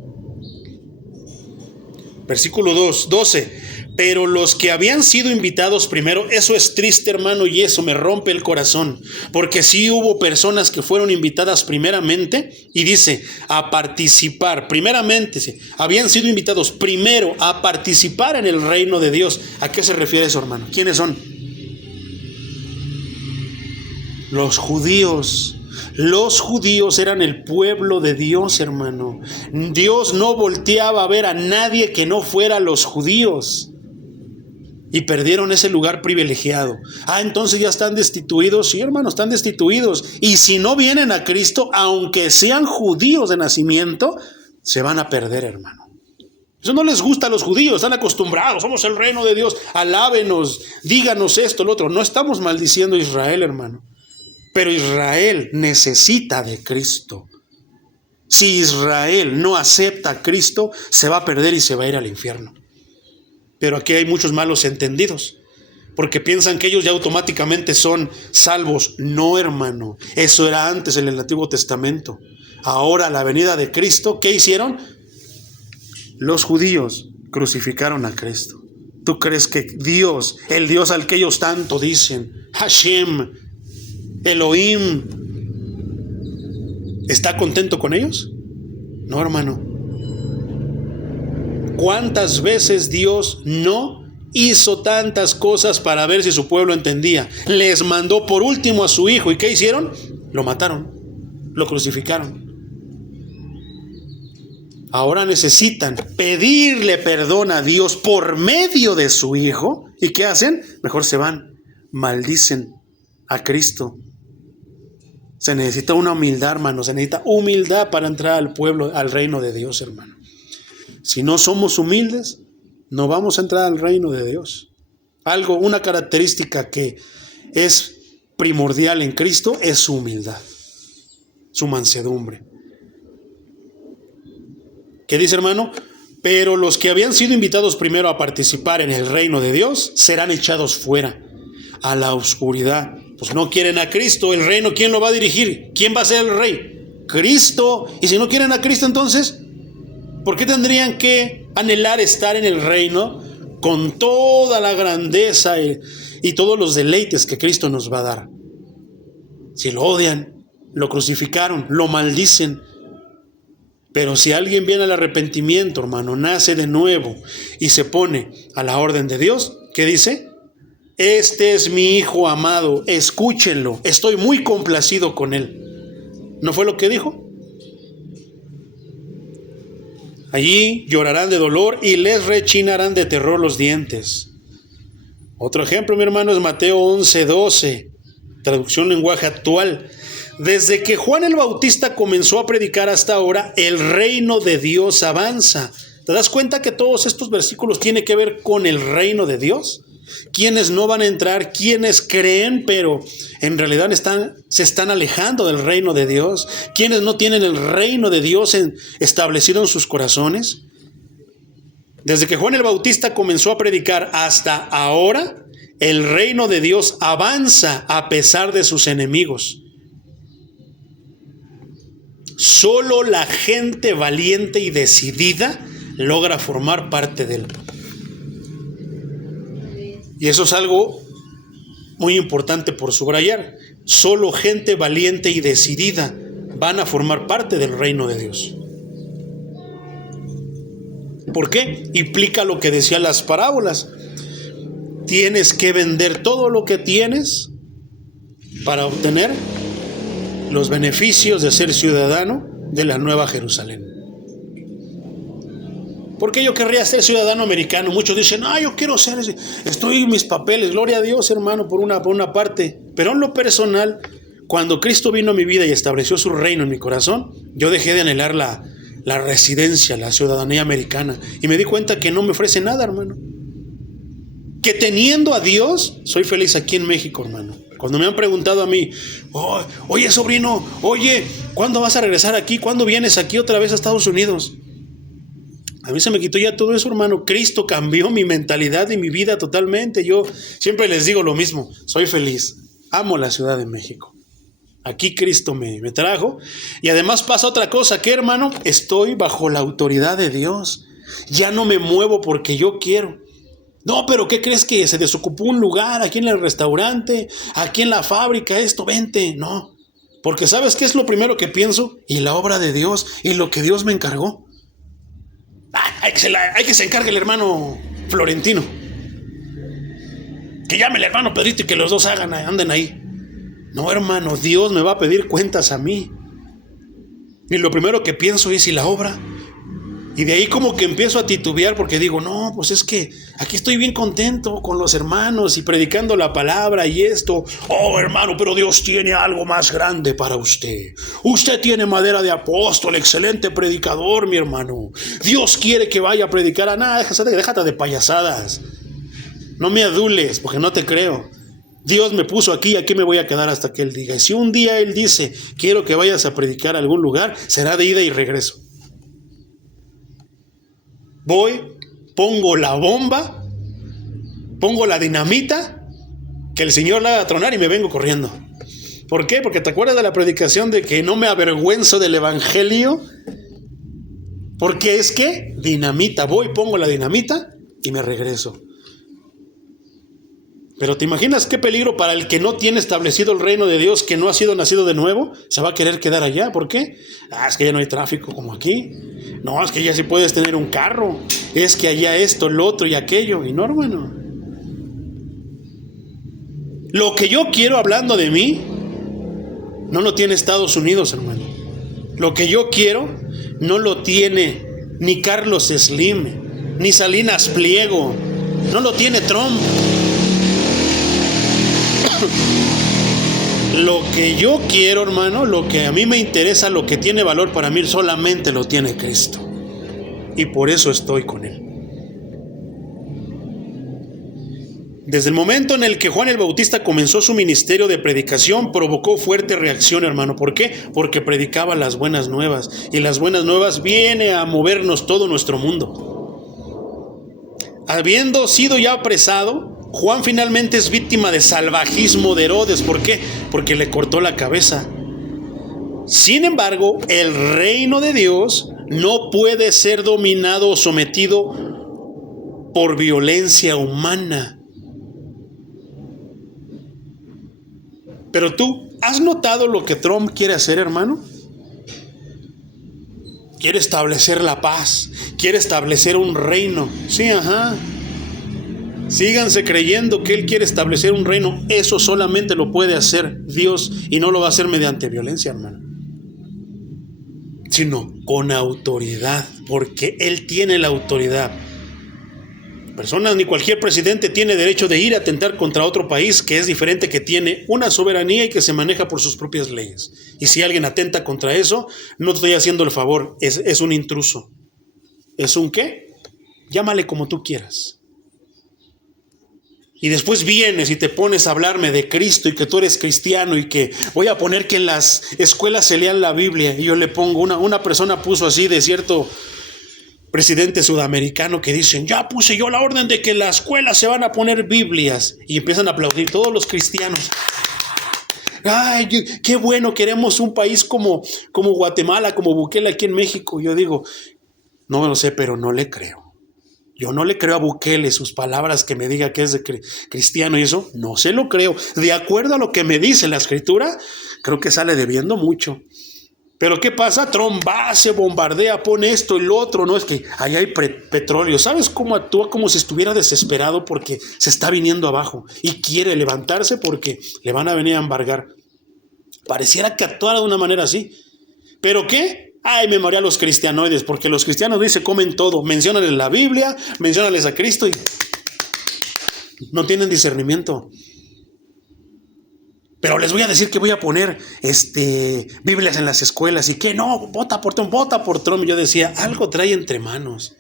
Versículo 12. Pero los que habían sido invitados primero, eso es triste, hermano, y eso me rompe el corazón, porque sí hubo personas que fueron invitadas primeramente, y dice, a participar, primeramente, habían sido invitados primero a participar en el reino de Dios. ¿A qué se refiere eso, hermano? ¿Quiénes son? Los judíos. Los judíos eran el pueblo de Dios, hermano. Dios no volteaba a ver a nadie que no fuera los judíos. Y perdieron ese lugar privilegiado. Entonces ya están destituidos. Sí, hermano, están destituidos. Y si no vienen a Cristo, aunque sean judíos de nacimiento, se van a perder, hermano. Eso no les gusta a los judíos, están acostumbrados. Somos el reino de Dios. Alábenos, díganos esto, lo otro. No estamos maldiciendo a Israel, hermano. Pero Israel necesita de Cristo. Si Israel no acepta a Cristo, se va a perder y se va a ir al infierno. Pero aquí hay muchos malos entendidos, porque piensan que ellos ya automáticamente son salvos. No, hermano, eso era antes en el Antiguo Testamento. Ahora, a la venida de Cristo, ¿qué hicieron? Los judíos crucificaron a Cristo. ¿Tú crees que Dios, el Dios al que ellos tanto dicen, Hashem, Elohim, ¿está contento con ellos? No, hermano. ¿Cuántas veces Dios no hizo tantas cosas para ver si su pueblo entendía? Les mandó por último a su hijo. ¿Y qué hicieron? Lo mataron, lo crucificaron. Ahora necesitan pedirle perdón a Dios por medio de su hijo. ¿Y qué hacen? Mejor se van, maldicen a Cristo. Se necesita una humildad, hermano. Se necesita humildad para entrar al pueblo, al reino de Dios, hermano. Si no somos humildes, no vamos a entrar al reino de Dios. Una característica que es primordial en Cristo es su humildad, su mansedumbre. ¿Qué dice, hermano? Pero los que habían sido invitados primero a participar en el reino de Dios serán echados fuera, a la oscuridad. Pues no quieren a Cristo. El reino, ¿quién lo va a dirigir? ¿Quién va a ser el rey? Cristo. Y si no quieren a Cristo, entonces, ¿por qué tendrían que anhelar estar en el reino con toda la grandeza y todos los deleites que Cristo nos va a dar? Si lo odian, lo crucificaron, lo maldicen. Pero si alguien viene al arrepentimiento, hermano, nace de nuevo y se pone a la orden de Dios, ¿qué dice? Este es mi hijo amado, escúchenlo, estoy muy complacido con él. ¿No fue lo que dijo? Allí llorarán de dolor y les rechinarán de terror los dientes. Otro ejemplo, mi hermano, es Mateo 11:12, traducción lenguaje actual. Desde que Juan el Bautista comenzó a predicar hasta ahora, el reino de Dios avanza. ¿Te das cuenta que todos estos versículos tienen que ver con el reino de Dios? Quienes no van a entrar, quienes creen, pero en realidad se están alejando del reino de Dios, quienes no tienen el reino de Dios establecido en sus corazones. Desde que Juan el Bautista comenzó a predicar hasta ahora, el reino de Dios avanza a pesar de sus enemigos. Solo la gente valiente y decidida logra formar parte de él. Y eso es algo muy importante por subrayar. Solo gente valiente y decidida van a formar parte del reino de Dios. ¿Por qué? Implica lo que decían las parábolas. Tienes que vender todo lo que tienes para obtener los beneficios de ser ciudadano de la Nueva Jerusalén. ¿Por qué yo querría ser ciudadano americano? Muchos dicen, yo quiero ser, estoy en mis papeles, gloria a Dios, hermano, por una parte. Pero en lo personal, cuando Cristo vino a mi vida y estableció su reino en mi corazón, yo dejé de anhelar la residencia, la ciudadanía americana, y me di cuenta que no me ofrece nada, hermano. Que teniendo a Dios, soy feliz aquí en México, hermano. Cuando me han preguntado a mí, oye, sobrino, ¿cuándo vas a regresar aquí? ¿Cuándo vienes aquí otra vez a Estados Unidos? A mí se me quitó ya todo eso, hermano. Cristo cambió mi mentalidad y mi vida totalmente. Yo siempre les digo lo mismo, soy feliz, amo la Ciudad de México. Aquí Cristo me trajo. Y además pasa otra cosa, que hermano, estoy bajo la autoridad de Dios. Ya no me muevo porque yo quiero. No, pero ¿qué crees que se desocupó un lugar aquí en el restaurante, aquí en la fábrica, vente? No, porque ¿sabes qué es lo primero que pienso? Y la obra de Dios y lo que Dios me encargó. Hay que se encargue el hermano Florentino. Que llame el hermano Pedrito y que los dos anden ahí. No, hermano, Dios me va a pedir cuentas a mí. Y lo primero que pienso es, ¿y la obra? Y de ahí como que empiezo a titubear porque digo, no, pues es que aquí estoy bien contento con los hermanos y predicando la palabra y esto. Oh, hermano, pero Dios tiene algo más grande para usted. Usted tiene madera de apóstol, excelente predicador, mi hermano. Dios quiere que vaya a predicar a nada, déjate de payasadas. No me adules porque no te creo. Dios me puso aquí me voy a quedar hasta que Él diga. Y si un día Él dice, quiero que vayas a predicar a algún lugar, será de ida y regreso. Voy, pongo la bomba, pongo la dinamita, que el Señor la haga tronar y me vengo corriendo. ¿Por qué? Porque te acuerdas de la predicación de que no me avergüenzo del evangelio. Porque es que dinamita, voy, pongo la dinamita y me regreso. Pero ¿te imaginas qué peligro para el que no tiene establecido el reino de Dios, que no ha sido nacido de nuevo? Se va a querer quedar allá. ¿Por qué? Es que ya no hay tráfico como aquí. No, es que ya sí puedes tener un carro. Es que allá esto, lo otro y aquello. Y no, hermano. Lo que yo quiero hablando de mí, no lo tiene Estados Unidos, hermano. Lo que yo quiero, no lo tiene ni Carlos Slim, ni Salinas Pliego. No lo tiene Trump. Lo que yo quiero, hermano, lo que a mí me interesa, lo que tiene valor para mí, solamente lo tiene Cristo. Y por eso estoy con Él. Desde el momento en el que Juan el Bautista comenzó su ministerio de predicación, provocó fuerte reacción, hermano. ¿Por qué? Porque predicaba las buenas nuevas. Y las buenas nuevas viene a movernos todo nuestro mundo. Habiendo sido ya apresado, Juan finalmente es víctima de salvajismo de Herodes. ¿Por qué? Porque le cortó la cabeza. Sin embargo, el reino de Dios no puede ser dominado o sometido por violencia humana. Pero tú, ¿has notado lo que Trump quiere hacer, hermano? Quiere establecer la paz, quiere establecer un reino. Sí, Síganse creyendo que Él quiere establecer un reino. Eso solamente lo puede hacer Dios y no lo va a hacer mediante violencia, hermano, sino con autoridad, porque Él tiene la autoridad. Personas, ni cualquier presidente tiene derecho de ir a atentar contra otro país que es diferente, que tiene una soberanía y que se maneja por sus propias leyes. Y si alguien atenta contra eso, no te estoy haciendo el favor, es un intruso. ¿Es un qué? Llámale como tú quieras. Y después vienes y te pones a hablarme de Cristo y que tú eres cristiano y que voy a poner que en las escuelas se lean la Biblia. Y yo le pongo, una persona puso así de cierto presidente sudamericano que dicen, ya puse yo la orden de que en la escuela se van a poner Biblias. Y empiezan a aplaudir todos los cristianos. Ay, qué bueno, queremos un país como Guatemala, como Bukele aquí en México. Yo digo, no lo sé, pero no le creo. Yo no le creo a Bukele sus palabras que me diga que es de cristiano y eso, no se lo creo. De acuerdo a lo que me dice la Escritura, creo que sale debiendo mucho. Pero ¿qué pasa? Trump va, se bombardea, pone esto y lo otro. No es que ahí hay petróleo. ¿Sabes cómo actúa? Como si estuviera desesperado porque se está viniendo abajo y quiere levantarse porque le van a venir a embargar. Pareciera que actuara de una manera así. ¿Pero qué? Ay, me moría a los cristianoides, porque los cristianos dice comen todo. Menciónales la Biblia, menciónales a Cristo y no tienen discernimiento. Pero les voy a decir que voy a poner Biblias en las escuelas y que no, vota por Trump. Y yo decía, algo trae entre manos.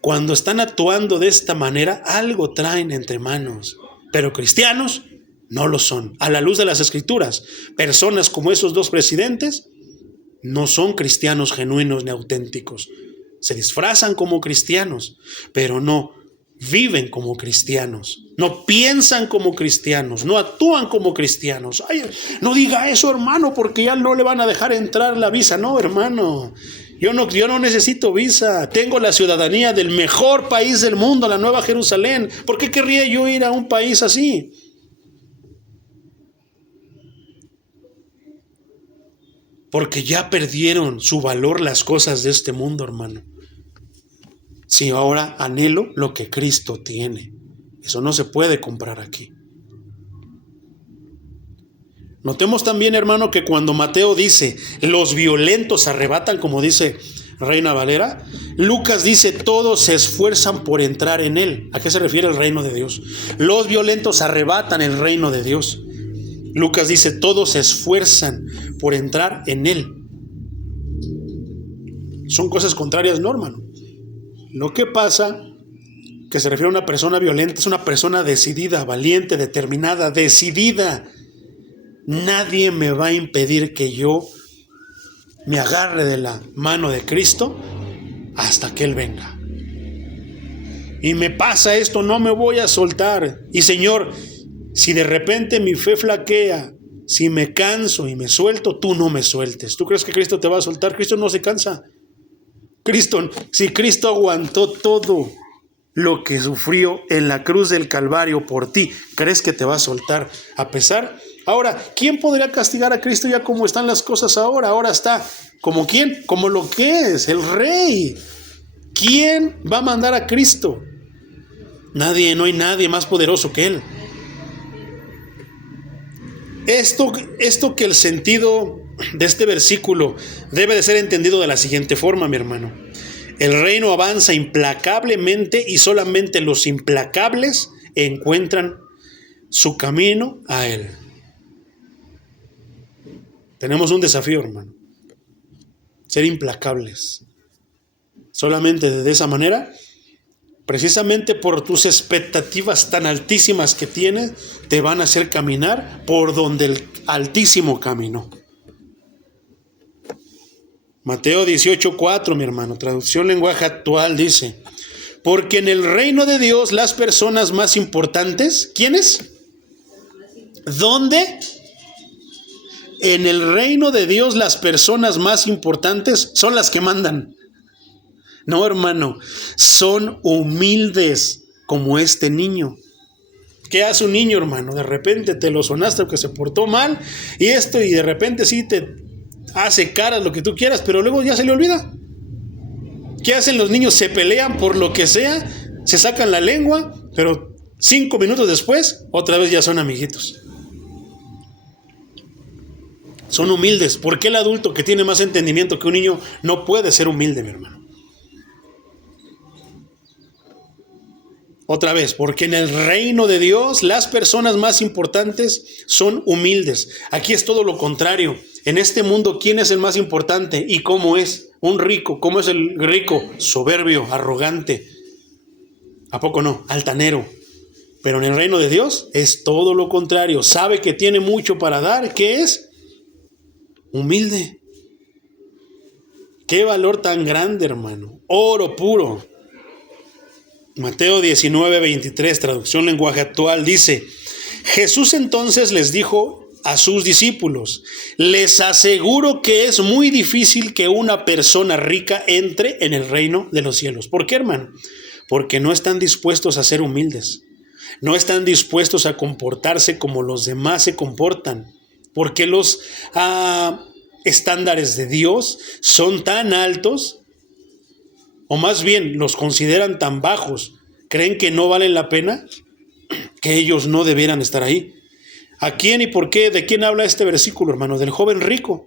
Cuando están actuando de esta manera, algo traen entre manos. Pero cristianos no lo son. A la luz de las Escrituras, personas como esos dos presidentes no son cristianos genuinos ni auténticos. Se disfrazan como cristianos, pero no viven como cristianos, no piensan como cristianos, no actúan como cristianos. Ay, no diga eso, hermano, porque ya no le van a dejar entrar la visa. No, hermano, yo no necesito visa. Tengo la ciudadanía del mejor país del mundo, la Nueva Jerusalén. ¿Por qué querría yo ir a un país así? Porque ya perdieron su valor las cosas de este mundo, hermano. Si ahora anhelo lo que Cristo tiene. Eso no se puede comprar aquí. Notemos también, hermano, que cuando Mateo dice, los violentos arrebatan, como dice Reina Valera, Lucas dice, todos se esfuerzan por entrar en él. ¿A qué se refiere el reino de Dios? Los violentos arrebatan el reino de Dios. Lucas dice, todos se esfuerzan por entrar en él. Son cosas contrarias, no, hermano. Lo que pasa, que se refiere a una persona violenta, es una persona decidida, valiente, determinada, decidida. Nadie me va a impedir que yo me agarre de la mano de Cristo hasta que Él venga. Y me pasa esto, no me voy a soltar. Y Señor, si de repente mi fe flaquea, si me canso y me suelto, tú no me sueltes. ¿Tú crees que Cristo te va a soltar? Cristo no se cansa. Si Cristo aguantó todo lo que sufrió en la cruz del Calvario por ti, ¿crees que te va a soltar a pesar? Ahora, ¿quién podría castigar a Cristo ya como están las cosas ahora? Ahora está, ¿como quién? Como lo que es, el Rey. ¿Quién va a mandar a Cristo? Nadie, no hay nadie más poderoso que Él. Esto que el sentido de este versículo debe de ser entendido de la siguiente forma, mi hermano. El reino avanza implacablemente y solamente los implacables encuentran su camino a Él. Tenemos un desafío, hermano. Ser implacables. Solamente de esa manera, precisamente por tus expectativas tan altísimas que tienes, te van a hacer caminar por donde el Altísimo caminó. Mateo 18:4, mi hermano, traducción lenguaje actual, dice, porque en el reino de Dios las personas más importantes, ¿quiénes? ¿Dónde? En el reino de Dios las personas más importantes son las que mandan. No, hermano, son humildes como este niño. ¿Qué hace un niño, hermano? De repente te lo sonaste porque se portó mal y de repente sí te hace caras lo que tú quieras, pero luego ya se le olvida. ¿Qué hacen los niños? Se pelean por lo que sea, se sacan la lengua, pero 5 minutos después, otra vez ya son amiguitos. Son humildes. ¿Por qué el adulto que tiene más entendimiento que un niño no puede ser humilde, mi hermano? Otra vez, porque en el reino de Dios las personas más importantes son humildes. Aquí es todo lo contrario. En este mundo, ¿quién es el más importante y cómo es? Un rico. ¿Cómo es el rico? Soberbio, arrogante. ¿A poco no? Altanero. Pero en el reino de Dios es todo lo contrario. Sabe que tiene mucho para dar. ¿Qué es? Humilde. Qué valor tan grande, hermano. Oro puro. Mateo 19:23, traducción lenguaje actual, dice, Jesús entonces les dijo a sus discípulos, les aseguro que es muy difícil que una persona rica entre en el reino de los cielos. ¿Por qué, hermano? Porque no están dispuestos a ser humildes. No están dispuestos a comportarse como los demás se comportan. Porque los estándares de Dios son tan altos, o más bien los consideran tan bajos, creen que no valen la pena, que ellos no debieran estar ahí. ¿A quién y por qué? ¿De quién habla este versículo, hermano? Del joven rico.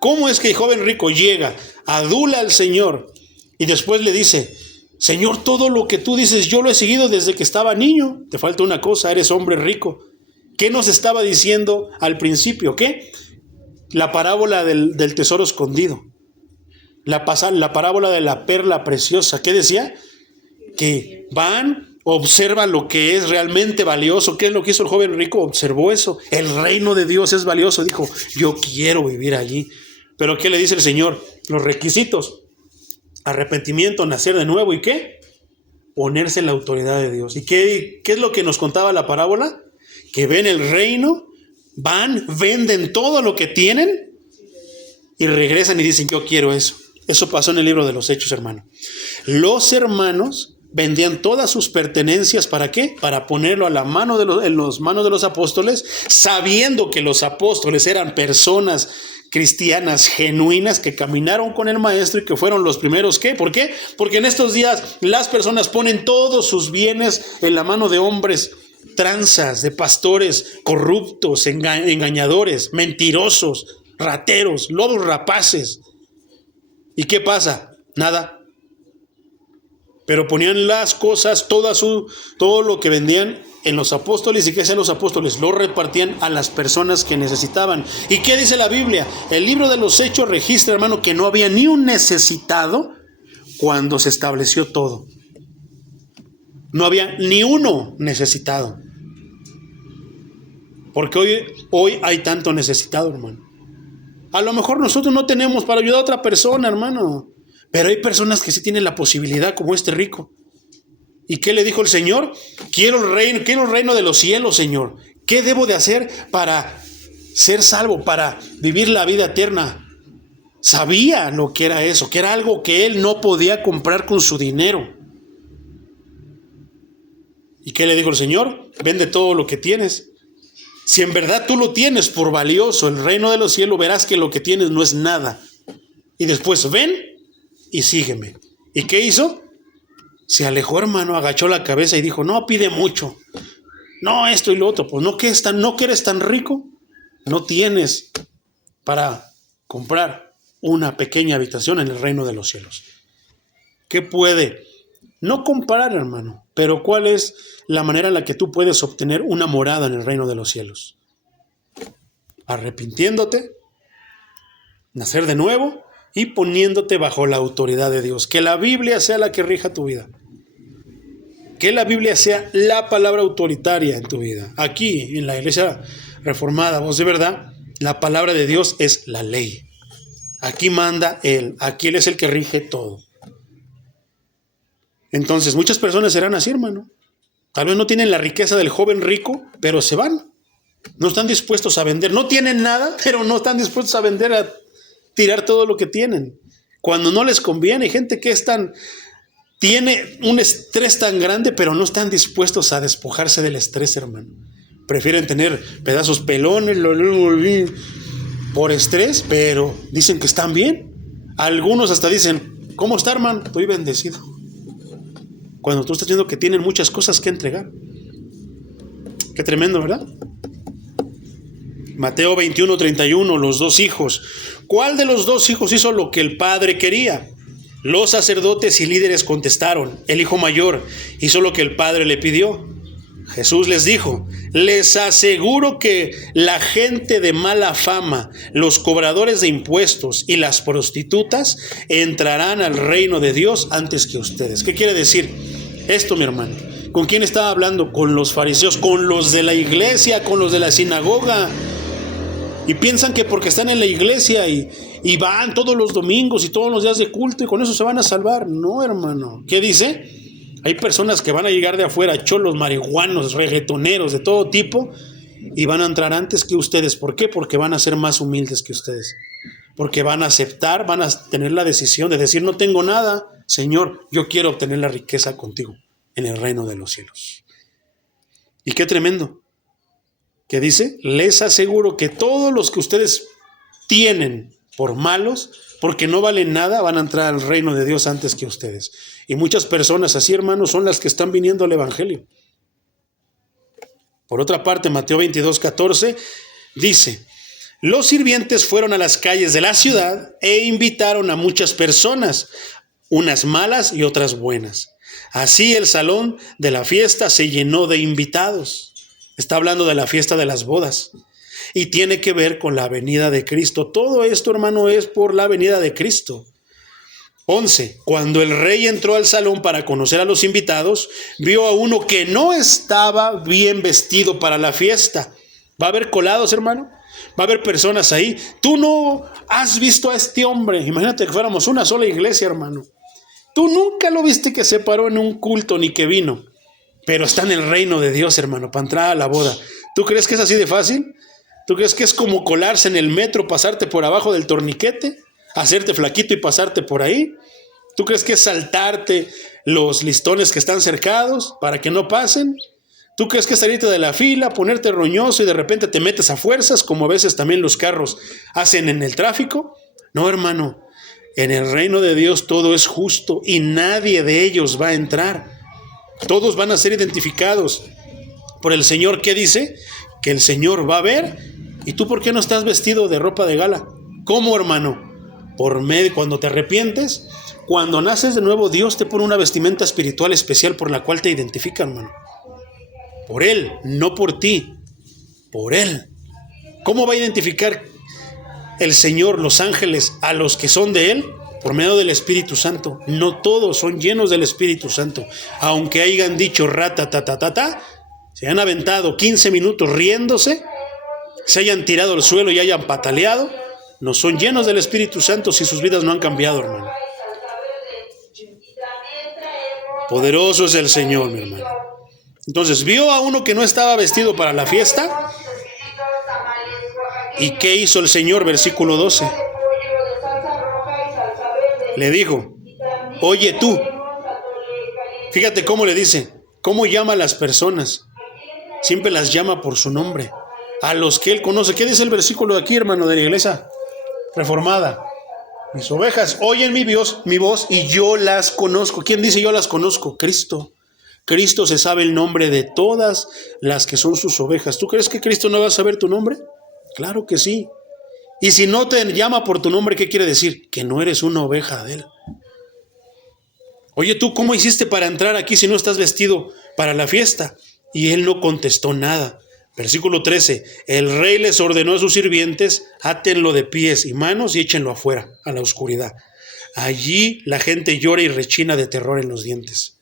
¿Cómo es que el joven rico llega, adula al Señor y después le dice: Señor, todo lo que tú dices yo lo he seguido desde que estaba niño? Te falta una cosa, eres hombre rico. ¿Qué nos estaba diciendo al principio? ¿Qué? La parábola del tesoro escondido. La parábola de la perla preciosa. ¿Qué decía? Que van, observan lo que es realmente valioso. ¿Qué es lo que hizo el joven rico? Observó eso. El reino de Dios es valioso. Dijo: yo quiero vivir allí. Pero ¿qué le dice el Señor? Los requisitos: arrepentimiento, nacer de nuevo. ¿Y qué? Ponerse en la autoridad de Dios. ¿Y qué es lo que nos contaba la parábola? Que ven el reino, van, venden todo lo que tienen y regresan y dicen: yo quiero eso. Eso pasó en el libro de los Hechos, hermano. Los hermanos vendían todas sus pertenencias. ¿Para qué? Para ponerlo a la mano en las manos de los apóstoles, sabiendo que los apóstoles eran personas cristianas genuinas que caminaron con el maestro y que fueron los primeros. ¿Qué? ¿Por qué? Porque en estos días las personas ponen todos sus bienes en la mano de hombres tranzas, de pastores corruptos, engañadores, mentirosos, rateros, lobos rapaces. ¿Y qué pasa? Nada. Pero ponían las cosas, todo lo que vendían en los apóstoles. ¿Y qué hacían los apóstoles? Lo repartían a las personas que necesitaban. ¿Y qué dice la Biblia? El libro de los Hechos registra, hermano, que no había ni un necesitado cuando se estableció todo. No había ni uno necesitado. Porque hoy hay tanto necesitado, hermano. A lo mejor nosotros no tenemos para ayudar a otra persona, hermano. Pero hay personas que sí tienen la posibilidad, como este rico. ¿Y qué le dijo el Señor? Quiero el reino de los cielos, Señor. ¿Qué debo de hacer para ser salvo, para vivir la vida eterna? Sabía lo que era eso, que era algo que él no podía comprar con su dinero. ¿Y qué le dijo el Señor? Vende todo lo que tienes. Si en verdad tú lo tienes por valioso, el reino de los cielos, verás que lo que tienes no es nada. Y después ven y sígueme. ¿Y qué hizo? Se alejó, hermano, agachó la cabeza y dijo: no, pide mucho. No, esto y lo otro. Pues no que eres tan rico. No tienes para comprar una pequeña habitación en el reino de los cielos. ¿Qué puede? No comparar, hermano, pero ¿cuál es la manera en la que tú puedes obtener una morada en el reino de los cielos? Arrepintiéndote, nacer de nuevo y poniéndote bajo la autoridad de Dios. Que la Biblia sea la que rija tu vida. Que la Biblia sea la palabra autoritaria en tu vida. Aquí, en la iglesia reformada, Voz de Verdad, la palabra de Dios es la ley. Aquí manda Él. Aquí Él es el que rige todo. Entonces, muchas personas serán así, hermano. Tal vez no tienen la riqueza del joven rico, pero se van. No están dispuestos a vender. No tienen nada, pero no están dispuestos a vender, a tirar todo lo que tienen. Cuando no les conviene. Hay gente que tiene un estrés tan grande, pero no están dispuestos a despojarse del estrés, hermano. Prefieren tener pedazos pelones por estrés, pero dicen que están bien. Algunos hasta dicen: ¿cómo está, hermano? Estoy bendecido. Cuando tú estás viendo que tienen muchas cosas que entregar. Qué tremendo, ¿verdad? Mateo 21:31, los dos hijos. ¿Cuál de los dos hijos hizo lo que el padre quería? Los sacerdotes y líderes contestaron: el hijo mayor hizo lo que el padre le pidió. Jesús les dijo: les aseguro que la gente de mala fama, los cobradores de impuestos y las prostitutas entrarán al reino de Dios antes que ustedes. ¿Qué quiere decir esto, mi hermano? ¿Con quién estaba hablando? Con los fariseos, con los de la iglesia, con los de la sinagoga. Y piensan que porque están en la iglesia y van todos los domingos y todos los días de culto y con eso se van a salvar. No, hermano. ¿Qué dice? Hay personas que van a llegar de afuera, cholos, marihuanos, reggaetoneros, de todo tipo, y van a entrar antes que ustedes. ¿Por qué? Porque van a ser más humildes que ustedes. Porque van a aceptar, van a tener la decisión de decir: no tengo nada, Señor, yo quiero obtener la riqueza contigo en el reino de los cielos. Y qué tremendo, que dice, les aseguro que todos los que ustedes tienen por malos, porque no valen nada, van a entrar al reino de Dios antes que ustedes. Y muchas personas así, hermanos, son las que están viniendo al evangelio. Por otra parte, Mateo 22:14 dice, los sirvientes fueron a las calles de la ciudad e invitaron a muchas personas, unas malas y otras buenas. Así el salón de la fiesta se llenó de invitados. Está hablando de la fiesta de las bodas. Y tiene que ver con la venida de Cristo. Todo esto, hermano, es por la venida de Cristo. 11. Cuando el rey entró al salón para conocer a los invitados, vio a uno que no estaba bien vestido para la fiesta. ¿Va a haber colados, hermano? Va a haber personas ahí. Tú no has visto a este hombre. Imagínate que fuéramos una sola iglesia, hermano. Tú nunca lo viste que se paró en un culto ni que vino. Pero está en el reino de Dios, hermano, para entrar a la boda. ¿Tú crees que es así de fácil? ¿Tú crees que es como colarse en el metro, pasarte por abajo del torniquete, hacerte flaquito y pasarte por ahí? ¿Tú crees que es saltarte los listones que están cercados para que no pasen? ¿Tú crees que es salirte de la fila, ponerte roñoso y de repente te metes a fuerzas, como a veces también los carros hacen en el tráfico? No, hermano, en el reino de Dios todo es justo y nadie de ellos va a entrar. Todos van a ser identificados por el Señor. ¿Qué dice? Que el Señor va a ver. ¿Y tú por qué no estás vestido de ropa de gala? ¿Cómo, hermano? Por medio, cuando te arrepientes, cuando naces de nuevo, Dios te pone una vestimenta espiritual especial por la cual te identifica, hermano. Por Él, no por ti, por Él. ¿Cómo va a identificar el Señor, los ángeles, a los que son de Él? Por medio del Espíritu Santo. No todos son llenos del Espíritu Santo. Aunque hayan dicho rata, se han aventado 15 minutos riéndose, se hayan tirado al suelo y hayan pataleado, no son llenos del Espíritu Santo si sus vidas no han cambiado, hermano. Poderoso es el Señor, mi hermano. Entonces, vio a uno que no estaba vestido para la fiesta. ¿Y qué hizo el Señor? Versículo 12. Le dijo, oye tú. Fíjate cómo le dice, cómo llama a las personas. Siempre las llama por su nombre. A los que Él conoce. ¿Qué dice el versículo de aquí, hermano, de la iglesia reformada? Mis ovejas oyen mi voz y yo las conozco. ¿Quién dice yo las conozco? Cristo. Cristo se sabe el nombre de todas las que son sus ovejas. ¿Tú crees que Cristo no va a saber tu nombre? Claro que sí. Y si no te llama por tu nombre, ¿qué quiere decir? Que no eres una oveja de Él. Oye, ¿tú cómo hiciste para entrar aquí si no estás vestido para la fiesta? Y Él no contestó nada. Versículo 13. El rey les ordenó a sus sirvientes, átenlo de pies y manos y échenlo afuera, a la oscuridad. Allí la gente llora y rechina de terror en los dientes.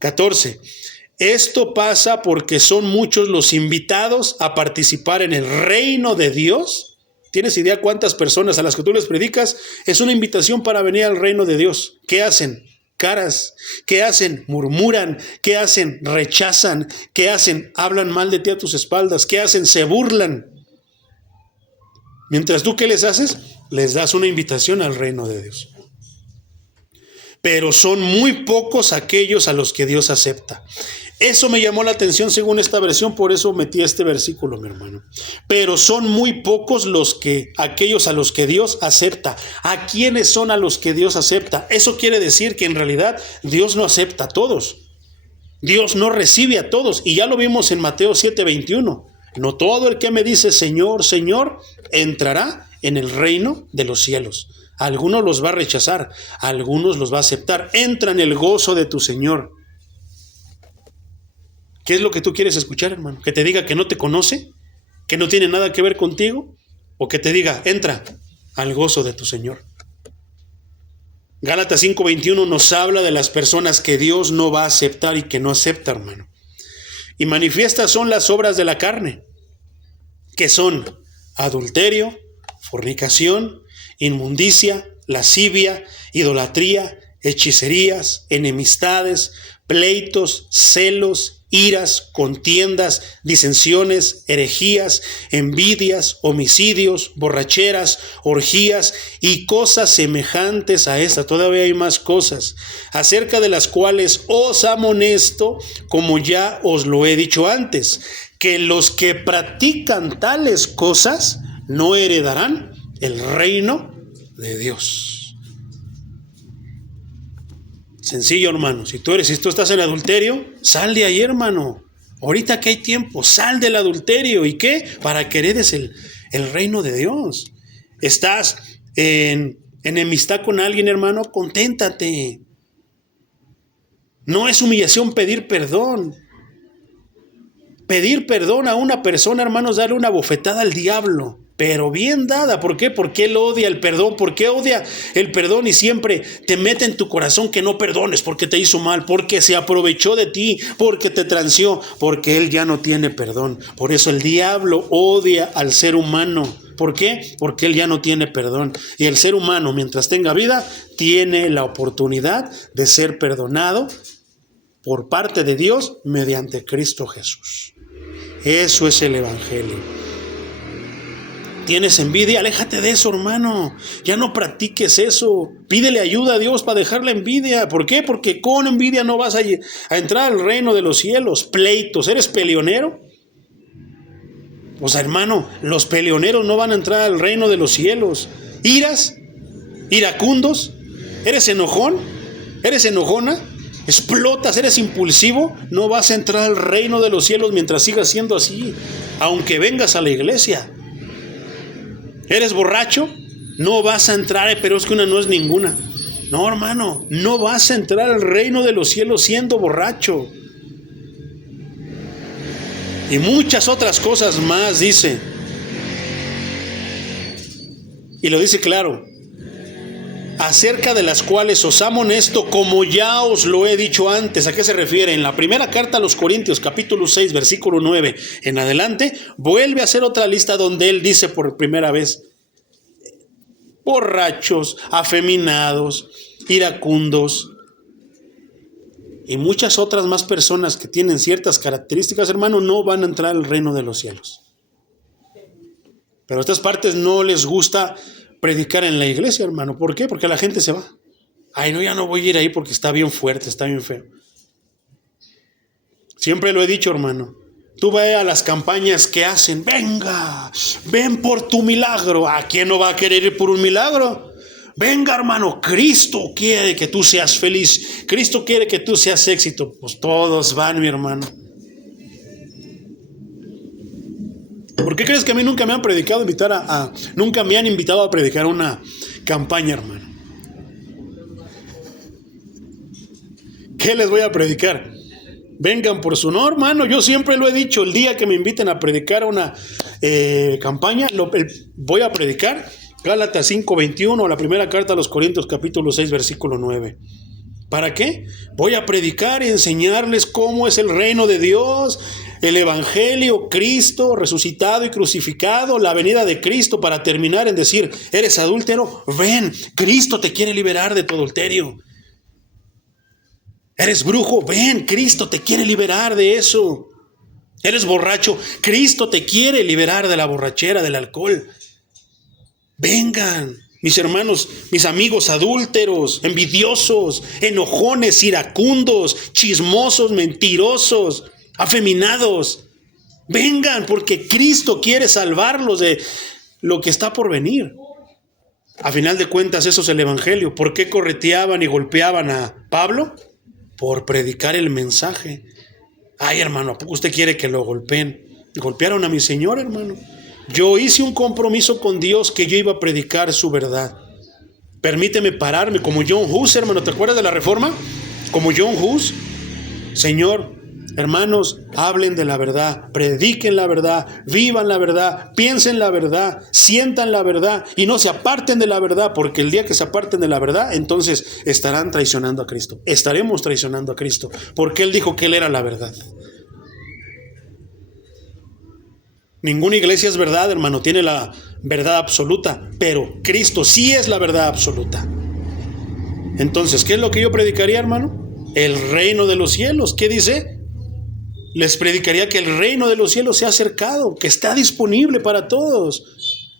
14. Esto pasa porque son muchos los invitados a participar en el reino de Dios. ¿Tienes idea cuántas personas a las que tú les predicas? Es una invitación para venir al reino de Dios. ¿Qué hacen? Caras. ¿Qué hacen? Murmuran. ¿Qué hacen? Rechazan. ¿Qué hacen? Hablan mal de ti a tus espaldas. ¿Qué hacen? Se burlan. Mientras tú, ¿qué les haces? Les das una invitación al reino de Dios. Pero son muy pocos aquellos a los que Dios acepta. Eso me llamó la atención según esta versión, por eso metí este versículo, mi hermano. Pero son muy pocos aquellos a los que Dios acepta. ¿A quiénes son a los que Dios acepta? Eso quiere decir que en realidad Dios no acepta a todos. Dios no recibe a todos. Y ya lo vimos en Mateo 7:21. No todo el que me dice Señor, Señor, entrará en el reino de los cielos. A algunos los va a rechazar, a algunos los va a aceptar. Entra en el gozo de tu Señor. ¿Qué es lo que tú quieres escuchar, hermano? ¿Que te diga que no te conoce? ¿Que no tiene nada que ver contigo? ¿O que te diga, entra al gozo de tu Señor? Gálatas 5:21 nos habla de las personas que Dios no va a aceptar y que no acepta, hermano. Y manifiestas son las obras de la carne, que son adulterio, fornicación, inmundicia, lascivia, idolatría, hechicerías, enemistades, pleitos, celos, iras, contiendas, disensiones, herejías, envidias, homicidios, borracheras, orgías y cosas semejantes a esta. Todavía hay más cosas, acerca de las cuales os amonesto, como ya os lo he dicho antes, que los que practican tales cosas no heredarán el reino de Dios. Sencillo, hermano. Si tú estás en adulterio, sal de ahí, hermano. Ahorita que hay tiempo, sal del adulterio. ¿Y qué? Para que heredes el reino de Dios. Estás en enemistad con alguien, hermano, conténtate. No es humillación pedir perdón. Pedir perdón a una persona, hermano, es darle una bofetada al diablo. Pero bien dada. ¿Por qué? Porque él odia el perdón. ¿Por qué odia el perdón? Y siempre te mete en tu corazón que no perdones porque te hizo mal, porque se aprovechó de ti, porque te transió, porque él ya no tiene perdón. Por eso el diablo odia al ser humano. ¿Por qué? Porque él ya no tiene perdón. Y el ser humano, mientras tenga vida, tiene la oportunidad de ser perdonado por parte de Dios mediante Cristo Jesús. Eso es el evangelio. ¿Tienes envidia? Aléjate de eso, hermano. Ya no practiques eso. Pídele ayuda a Dios para dejar la envidia. ¿Por qué? Porque con envidia no vas a entrar al reino de los cielos. Pleitos. ¿Eres peleonero? O sea, hermano, los peleoneros no van a entrar al reino de los cielos. ¿Iras? ¿Iracundos? ¿Eres enojón? ¿Eres enojona? ¿Explotas? ¿Eres impulsivo? No vas a entrar al reino de los cielos mientras sigas siendo así, aunque vengas a la iglesia. ¿Eres borracho? No vas a entrar, pero es que una no es ninguna. No, hermano, no vas a entrar al reino de los cielos siendo borracho. Y muchas otras cosas más dice. Y lo dice claro. Acerca de las cuales os amonesto, como ya os lo he dicho antes. ¿A qué se refiere? En la primera carta a los Corintios, capítulo 6, versículo 9 en adelante, vuelve a hacer otra lista donde él dice por primera vez: borrachos, afeminados, iracundos y muchas otras más personas que tienen ciertas características, hermano, no van a entrar al reino de los cielos. Pero a estas partes no les gusta predicar en la iglesia, hermano. ¿Por qué? Porque la gente se va. Ay, no, ya no voy a ir ahí porque está bien fuerte, está bien feo. Siempre lo he dicho, hermano. Tú ve a las campañas que hacen. Venga, ven por tu milagro. ¿A quién no va a querer ir por un milagro? Venga, hermano, Cristo quiere que tú seas feliz. Cristo quiere que tú seas éxito. Pues todos van, mi hermano. ¿Por qué crees que a mí nunca me han predicado nunca me han invitado a predicar una campaña, hermano? ¿Qué les voy a predicar? Vengan por su no, hermano. Yo siempre lo he dicho, el día que me inviten a predicar una campaña, voy a predicar Gálatas 5:21, la primera carta a los Corintios, capítulo 6, versículo 9. ¿Para qué? Voy a predicar y enseñarles cómo es el reino de Dios, el evangelio, Cristo resucitado y crucificado, la venida de Cristo, para terminar en decir: ¿eres adúltero? Ven, Cristo te quiere liberar de tu adulterio. ¿Eres brujo? Ven, Cristo te quiere liberar de eso. ¿Eres borracho? Cristo te quiere liberar de la borrachera, del alcohol. Vengan, mis hermanos, mis amigos adúlteros, envidiosos, enojones, iracundos, chismosos, mentirosos, afeminados. Vengan, porque Cristo quiere salvarlos de lo que está por venir. A final de cuentas, eso es el evangelio. ¿Por qué correteaban y golpeaban a Pablo? Por predicar el mensaje. Ay, hermano, ¿a poco usted quiere que lo golpeen? Golpearon a mi Señor, hermano. Yo hice un compromiso con Dios que yo iba a predicar su verdad. Permíteme pararme como John Hus, hermano. ¿Te acuerdas de la Reforma? Como John Hus. Señor, hermanos, hablen de la verdad, prediquen la verdad, vivan la verdad, piensen la verdad, sientan la verdad y no se aparten de la verdad, porque el día que se aparten de la verdad, entonces estarán traicionando a Cristo. Estaremos traicionando a Cristo, porque Él dijo que Él era la verdad. Ninguna iglesia es verdad, hermano, tiene la verdad absoluta, pero Cristo sí es la verdad absoluta. Entonces, ¿qué es lo que yo predicaría, hermano? el reino de los cielos. ¿Qué dice? Les predicaría que el reino de los cielos se ha acercado, que está disponible para todos.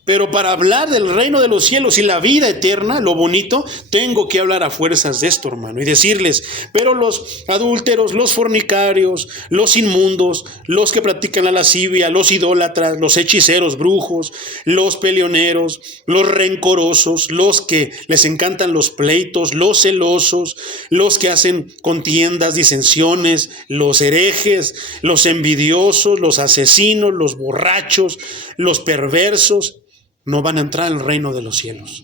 Pero para hablar del reino de los cielos y la vida eterna, lo bonito, tengo que hablar a fuerzas de esto, hermano, y decirles, pero los adúlteros, los fornicarios, los inmundos, los que practican la lascivia, los idólatras, los hechiceros, brujos, los peleoneros, los rencorosos, los que les encantan los pleitos, los celosos, los que hacen contiendas, disensiones, los herejes, los envidiosos, los asesinos, los borrachos, los perversos, no van a entrar al reino de los cielos.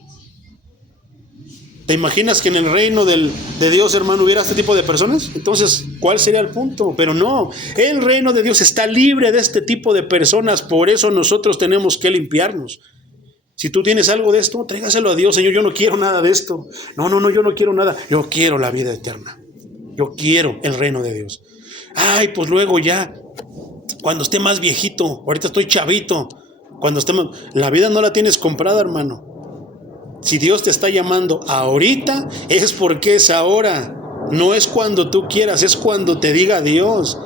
¿Te imaginas que en el reino de Dios, hermano, hubiera este tipo de personas? Entonces, ¿cuál sería el punto? Pero no, el reino de Dios está libre de este tipo de personas. Por eso nosotros tenemos que limpiarnos. Si tú tienes algo de esto, tráigaselo a Dios. Señor, yo no quiero nada de esto. No, yo no quiero nada. Yo quiero la vida eterna. Yo quiero el reino de Dios. Ay, pues luego ya, cuando esté más viejito, ahorita estoy chavito. La vida no la tienes comprada, hermano. Si Dios te está llamando ahorita, es porque es ahora. No es cuando tú quieras, es cuando te diga Dios.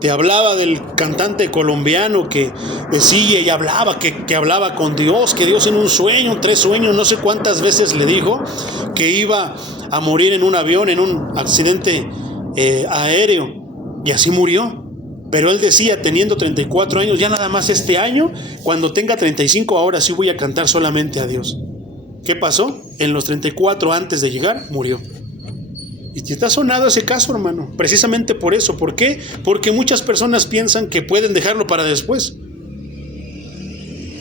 Te hablaba del cantante colombiano que decía y hablaba, que hablaba con Dios, que Dios en un sueño, 3 sueños, no sé cuántas veces le dijo que iba a morir en un avión, en un accidente aéreo, y así murió. Pero él decía, teniendo 34 años, ya nada más este año, cuando tenga 35, ahora sí voy a cantar solamente a Dios. ¿Qué pasó? En los 34, antes de llegar, murió. Y te está sonado ese caso, hermano, precisamente por eso. ¿Por qué? Porque muchas personas piensan que pueden dejarlo para después.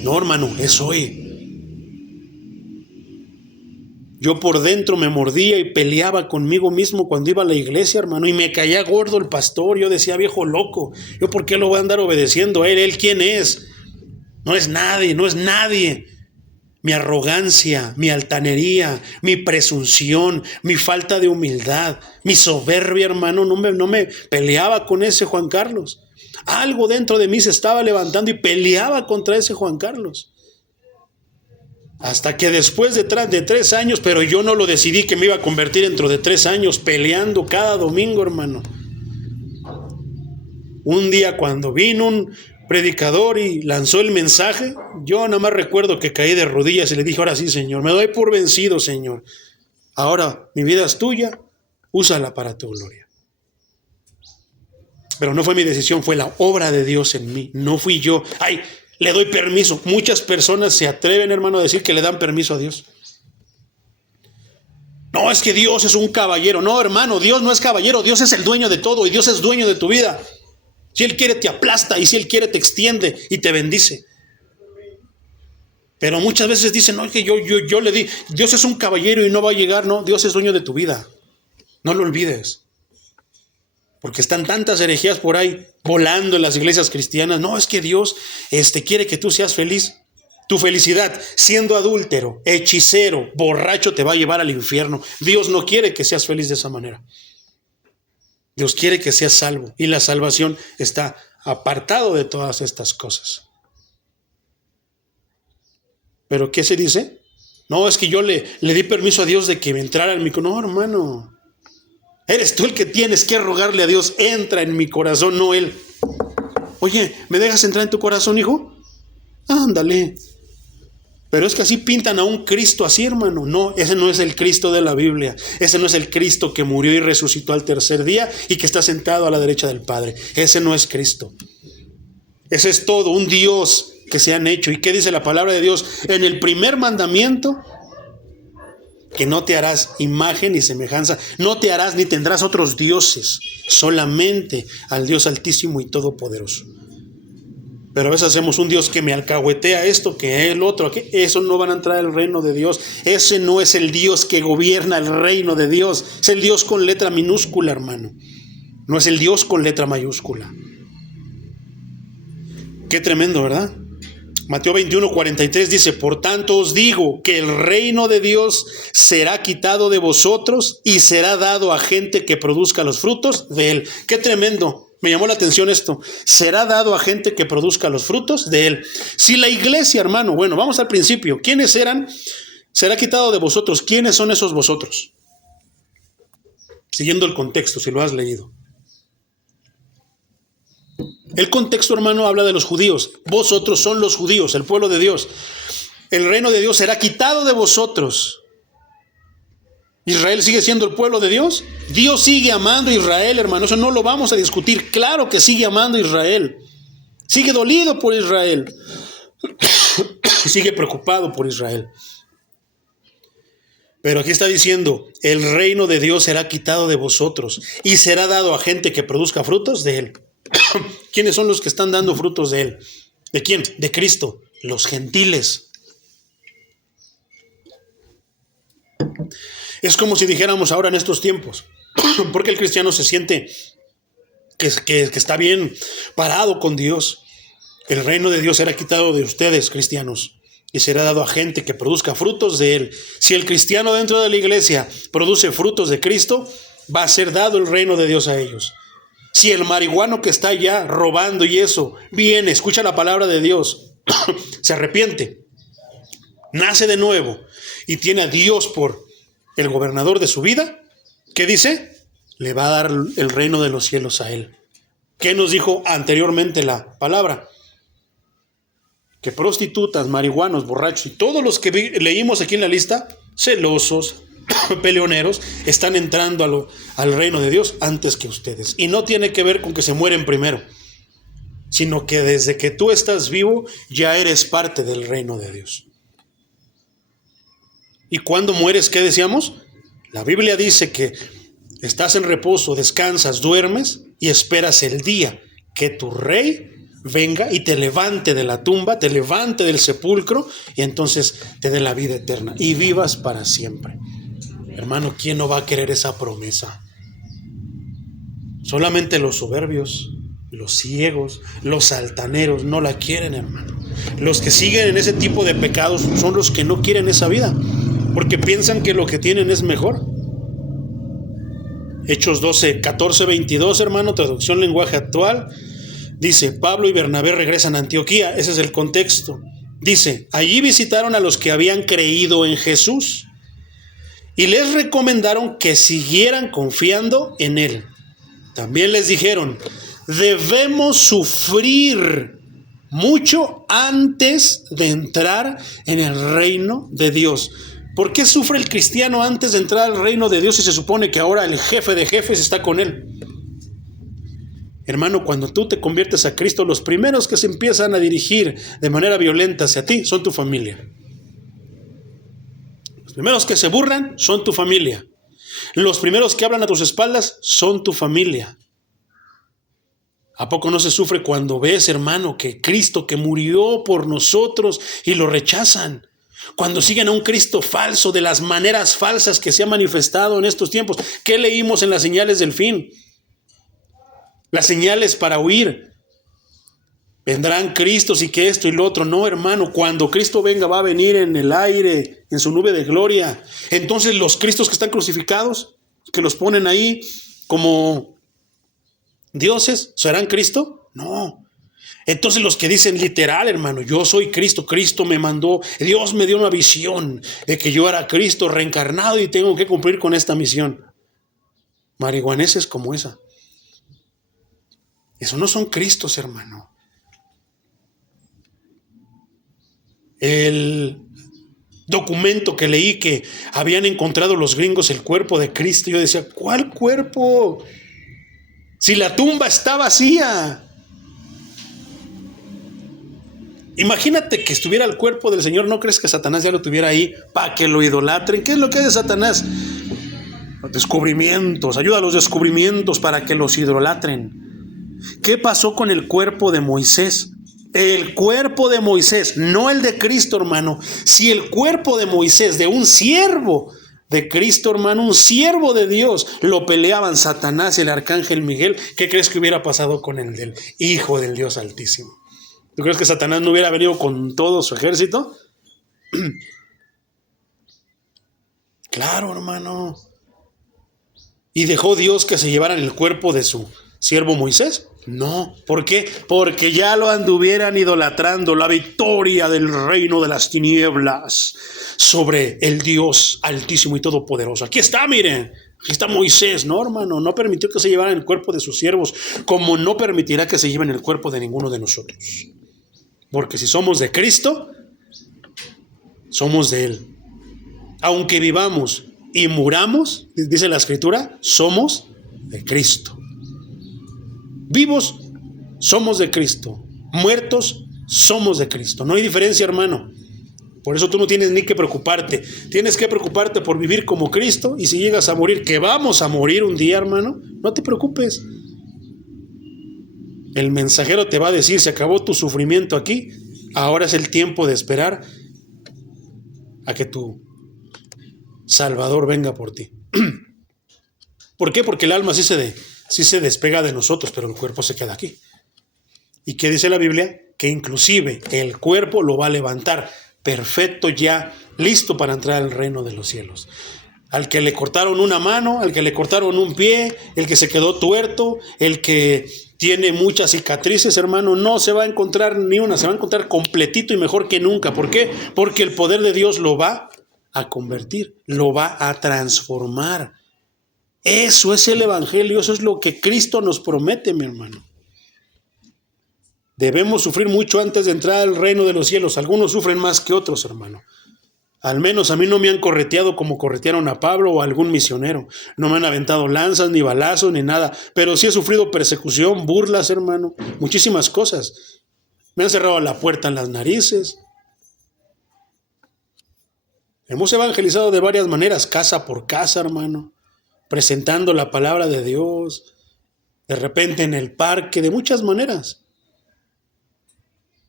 No, hermano, es hoy. Yo por dentro me mordía y peleaba conmigo mismo cuando iba a la iglesia, hermano, y me caía gordo el pastor. Yo decía, viejo loco, ¿yo por qué lo voy a andar obedeciendo a él? ¿Él quién es? No es nadie, no es nadie. Mi arrogancia, mi altanería, mi presunción, mi falta de humildad, mi soberbia, hermano, no me peleaba con ese Juan Carlos. Algo dentro de mí se estaba levantando y peleaba contra ese Juan Carlos. Hasta que después de 3 años, pero yo no lo decidí que me iba a convertir dentro de 3 años, peleando cada domingo, hermano. Un día cuando vino un predicador y lanzó el mensaje, yo nada más recuerdo que caí de rodillas y le dije, ahora sí, Señor, me doy por vencido, Señor. Ahora mi vida es tuya, úsala para tu gloria. Pero no fue mi decisión, fue la obra de Dios en mí, no fui yo. Ay, le doy permiso. Muchas personas se atreven, hermano, a decir que le dan permiso a Dios. No, es que Dios es un caballero. No, hermano, Dios no es caballero. Dios es el dueño de todo y Dios es dueño de tu vida. Si Él quiere te aplasta y si Él quiere te extiende y te bendice. Pero muchas veces dicen, no, es que yo le di, Dios es un caballero y no va a llegar. No, Dios es dueño de tu vida. No lo olvides. Porque están tantas herejías por ahí volando en las iglesias cristianas. No, es que Dios quiere que tú seas feliz. Tu felicidad, siendo adúltero, hechicero, borracho, te va a llevar al infierno. Dios no quiere que seas feliz de esa manera. Dios quiere que seas salvo. Y la salvación está apartado de todas estas cosas. ¿Pero qué se dice? No, es que yo le di permiso a Dios de que me entrara en mi corazón. No, hermano. Eres tú el que tienes que rogarle a Dios, entra en mi corazón, no Él. Oye, ¿me dejas entrar en tu corazón, hijo? Ándale. Pero es que así pintan a un Cristo así, hermano. No, ese no es el Cristo de la Biblia. Ese no es el Cristo que murió y resucitó al tercer día y que está sentado a la derecha del Padre. Ese no es Cristo. Ese es todo, un Dios que se han hecho. ¿Y qué dice la palabra de Dios? En el primer mandamiento, que no te harás imagen ni semejanza, no te harás ni tendrás otros dioses, solamente al Dios altísimo y todopoderoso. Pero a veces hacemos un Dios que me alcahuetea esto, que el otro, que eso no van a entrar al reino de Dios. Ese no es el Dios que gobierna el reino de Dios, es el Dios con letra minúscula, hermano. No es el Dios con letra mayúscula. Qué tremendo, ¿verdad? Mateo 21:43 dice, por tanto os digo que el reino de Dios será quitado de vosotros y será dado a gente que produzca los frutos de él. Qué tremendo, me llamó la atención esto. Será dado a gente que produzca los frutos de él. Si la iglesia, hermano, bueno, vamos al principio. ¿Quiénes eran? Será quitado de vosotros. ¿Quiénes son esos vosotros? siguiendo el contexto, si lo has leído. El contexto, hermano, habla de los judíos. Vosotros son los judíos, el pueblo de Dios. El reino de Dios será quitado de vosotros. ¿Israel sigue siendo el pueblo de Dios? Dios sigue amando a Israel, hermano. Eso no lo vamos a discutir. Claro que sigue amando a Israel. Sigue dolido por Israel. Sigue preocupado por Israel. Pero aquí está diciendo, el reino de Dios será quitado de vosotros y será dado a gente que produzca frutos de él. ¿Quiénes son los que están dando frutos de él? ¿De quién? De Cristo. Los gentiles. Es como si dijéramos ahora en estos tiempos, porque el cristiano se siente que está bien parado con Dios. El reino de Dios será quitado de ustedes, cristianos, y será dado a gente que produzca frutos de él. Si el cristiano dentro de la iglesia produce frutos de Cristo, va a ser dado el reino de Dios a ellos. Si el marihuano que está allá robando y eso viene, escucha la palabra de Dios, se arrepiente, nace de nuevo y tiene a Dios por el gobernador de su vida, ¿qué dice? Le va a dar el reino de los cielos a él. ¿Qué nos dijo anteriormente la palabra? Que prostitutas, marihuanos, borrachos y todos los que leímos aquí en la lista, celosos, peleoneros, están entrando al reino de Dios antes que ustedes. Y no tiene que ver con que se mueren primero, sino que desde que tú estás vivo ya eres parte del reino de Dios. ¿Y cuando mueres, qué decíamos? La Biblia dice que estás en reposo, descansas, duermes y esperas el día que tu rey venga y te levante de la tumba, te levante del sepulcro y entonces te dé la vida eterna y vivas para siempre. Hermano, ¿quién no va a querer esa promesa? Solamente los soberbios, los ciegos, los altaneros no la quieren, hermano. Los que siguen en ese tipo de pecados son los que no quieren esa vida, porque piensan que lo que tienen es mejor. Hechos 12, 14, 22, hermano, traducción lenguaje actual. Dice, Pablo y Bernabé regresan a Antioquía. Ese es el contexto. Dice, allí visitaron a los que habían creído en Jesús y les recomendaron que siguieran confiando en él. También les dijeron, debemos sufrir mucho antes de entrar en el reino de Dios. ¿Por qué sufre el cristiano antes de entrar al reino de Dios si se supone que ahora el jefe de jefes está con él? Hermano, cuando tú te conviertes a Cristo, los primeros que se empiezan a dirigir de manera violenta hacia ti son tu familia. Los primeros que se burlan son tu familia. Los primeros que hablan a tus espaldas son tu familia. ¿A poco no se sufre cuando ves, hermano, que Cristo que murió por nosotros y lo rechazan? Cuando siguen a un Cristo falso, de las maneras falsas que se ha manifestado en estos tiempos. ¿Qué leímos en las señales del fin? Las señales para huir. Vendrán Cristos y que esto y lo otro. No, hermano, cuando Cristo venga va a venir en el aire, en su nube de gloria. Entonces los Cristos que están crucificados, que los ponen ahí como dioses, ¿serán Cristo? No. Entonces los que dicen literal, hermano, yo soy Cristo, Cristo me mandó, Dios me dio una visión de que yo era Cristo reencarnado y tengo que cumplir con esta misión. Marihuaneses como esa. Eso no son Cristos, hermano. El documento que leí que habían encontrado los gringos el cuerpo de Cristo, yo decía, ¿cuál cuerpo? Si la tumba está vacía. Imagínate que estuviera el cuerpo del Señor, ¿no crees que Satanás ya lo tuviera ahí para que lo idolatren? ¿Qué es lo que hace Satanás? Descubrimientos, ayuda a los descubrimientos para que los idolatren. ¿Qué pasó con el cuerpo de Moisés? El cuerpo de Moisés, no el de Cristo, hermano. Si el cuerpo de Moisés, de un siervo de Cristo, hermano, un siervo de Dios, lo peleaban Satanás y el arcángel Miguel, ¿qué crees que hubiera pasado con el del Hijo del Dios Altísimo? ¿Tú crees que Satanás no hubiera venido con todo su ejército? Claro, hermano. Y dejó Dios que se llevaran el cuerpo de su siervo Moisés? No. ¿Por qué? Porque ya lo anduvieran idolatrando, la victoria del reino de las tinieblas sobre el Dios altísimo y todopoderoso. Aquí está, miren. Aquí está Moisés. No, hermano, no permitió que se llevaran el cuerpo de sus siervos, como no permitirá que se lleven el cuerpo de ninguno de nosotros. Porque si somos de Cristo, somos de Él. Aunque vivamos y muramos, dice la Escritura, somos de Cristo. Vivos, somos de Cristo. Muertos, somos de Cristo. No hay diferencia, hermano. Por eso tú no tienes ni que preocuparte. Tienes que preocuparte por vivir como Cristo. Y si llegas a morir, que vamos a morir un día, hermano, no te preocupes. El mensajero te va a decir, se acabó tu sufrimiento aquí. Ahora es el tiempo de esperar a que tu Salvador venga por ti. ¿Por qué? Porque el alma sí se despega de nosotros, pero el cuerpo se queda aquí. ¿Y qué dice la Biblia? Que inclusive el cuerpo lo va a levantar, perfecto ya, listo para entrar al reino de los cielos. Al que le cortaron una mano, al que le cortaron un pie, el que se quedó tuerto, el que tiene muchas cicatrices, hermano, no se va a encontrar ni una, se va a encontrar completito y mejor que nunca. ¿Por qué? Porque el poder de Dios lo va a convertir, lo va a transformar. Eso es el evangelio, eso es lo que Cristo nos promete, mi hermano. Debemos sufrir mucho antes de entrar al reino de los cielos. Algunos sufren más que otros, hermano. Al menos a mí no me han correteado como corretearon a Pablo o a algún misionero. No me han aventado lanzas, ni balazos, ni nada. Pero sí he sufrido persecución, burlas, hermano. Muchísimas cosas. Me han cerrado la puerta en las narices. Hemos evangelizado de varias maneras, casa por casa, hermano. Presentando la palabra de Dios. De repente en el parque, de muchas maneras.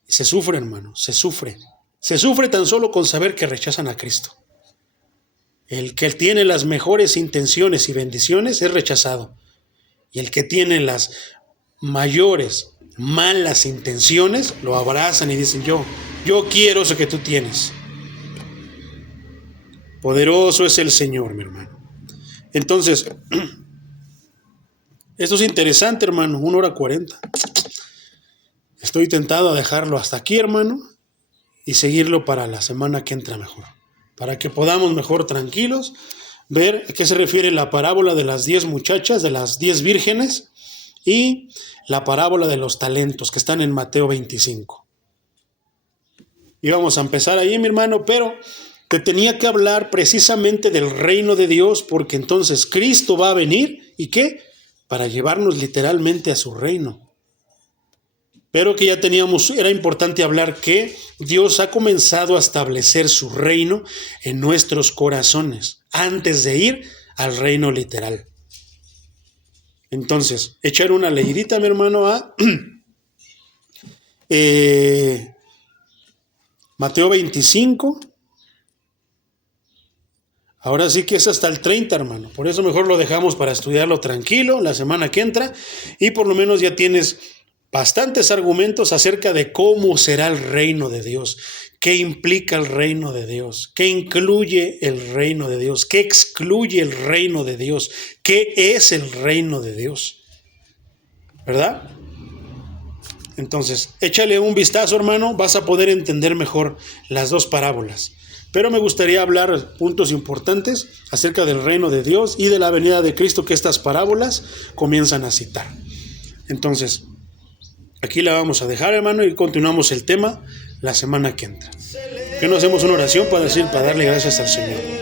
Se sufre, hermano, se sufre. Se sufre tan solo con saber que rechazan a Cristo. El que tiene las mejores intenciones y bendiciones es rechazado. Y el que tiene las mayores malas intenciones lo abrazan y dicen, yo quiero eso que tú tienes. Poderoso es el Señor, mi hermano. Entonces, esto es interesante, hermano, 1:40. Estoy tentado a dejarlo hasta aquí, hermano, y seguirlo para la semana que entra mejor, para que podamos mejor tranquilos ver a qué se refiere la parábola de las 10 muchachas, de las 10 vírgenes, y la parábola de los talentos que están en Mateo 25. Y vamos a empezar ahí, mi hermano, pero te tenía que hablar precisamente del reino de Dios, porque entonces Cristo va a venir, ¿y qué? Para llevarnos literalmente a su reino. Pero que ya teníamos, era importante hablar que Dios ha comenzado a establecer su reino en nuestros corazones antes de ir al reino literal. Entonces, echar una leidita, mi hermano, a Mateo 25. Ahora sí que es hasta el 30, hermano. Por eso mejor lo dejamos para estudiarlo tranquilo la semana que entra. Y por lo menos ya tienes bastantes argumentos acerca de cómo será el reino de Dios, qué implica el reino de Dios, qué incluye el reino de Dios, qué excluye el reino de Dios, qué es el reino de Dios, ¿verdad? Entonces, échale un vistazo, hermano, vas a poder entender mejor las dos parábolas. Pero me gustaría hablar puntos importantes acerca del reino de Dios y de la venida de Cristo que estas parábolas comienzan a citar. Entonces, aquí la vamos a dejar, hermano, y continuamos el tema la semana que entra. ¿Qué no hacemos una oración para darle gracias al Señor?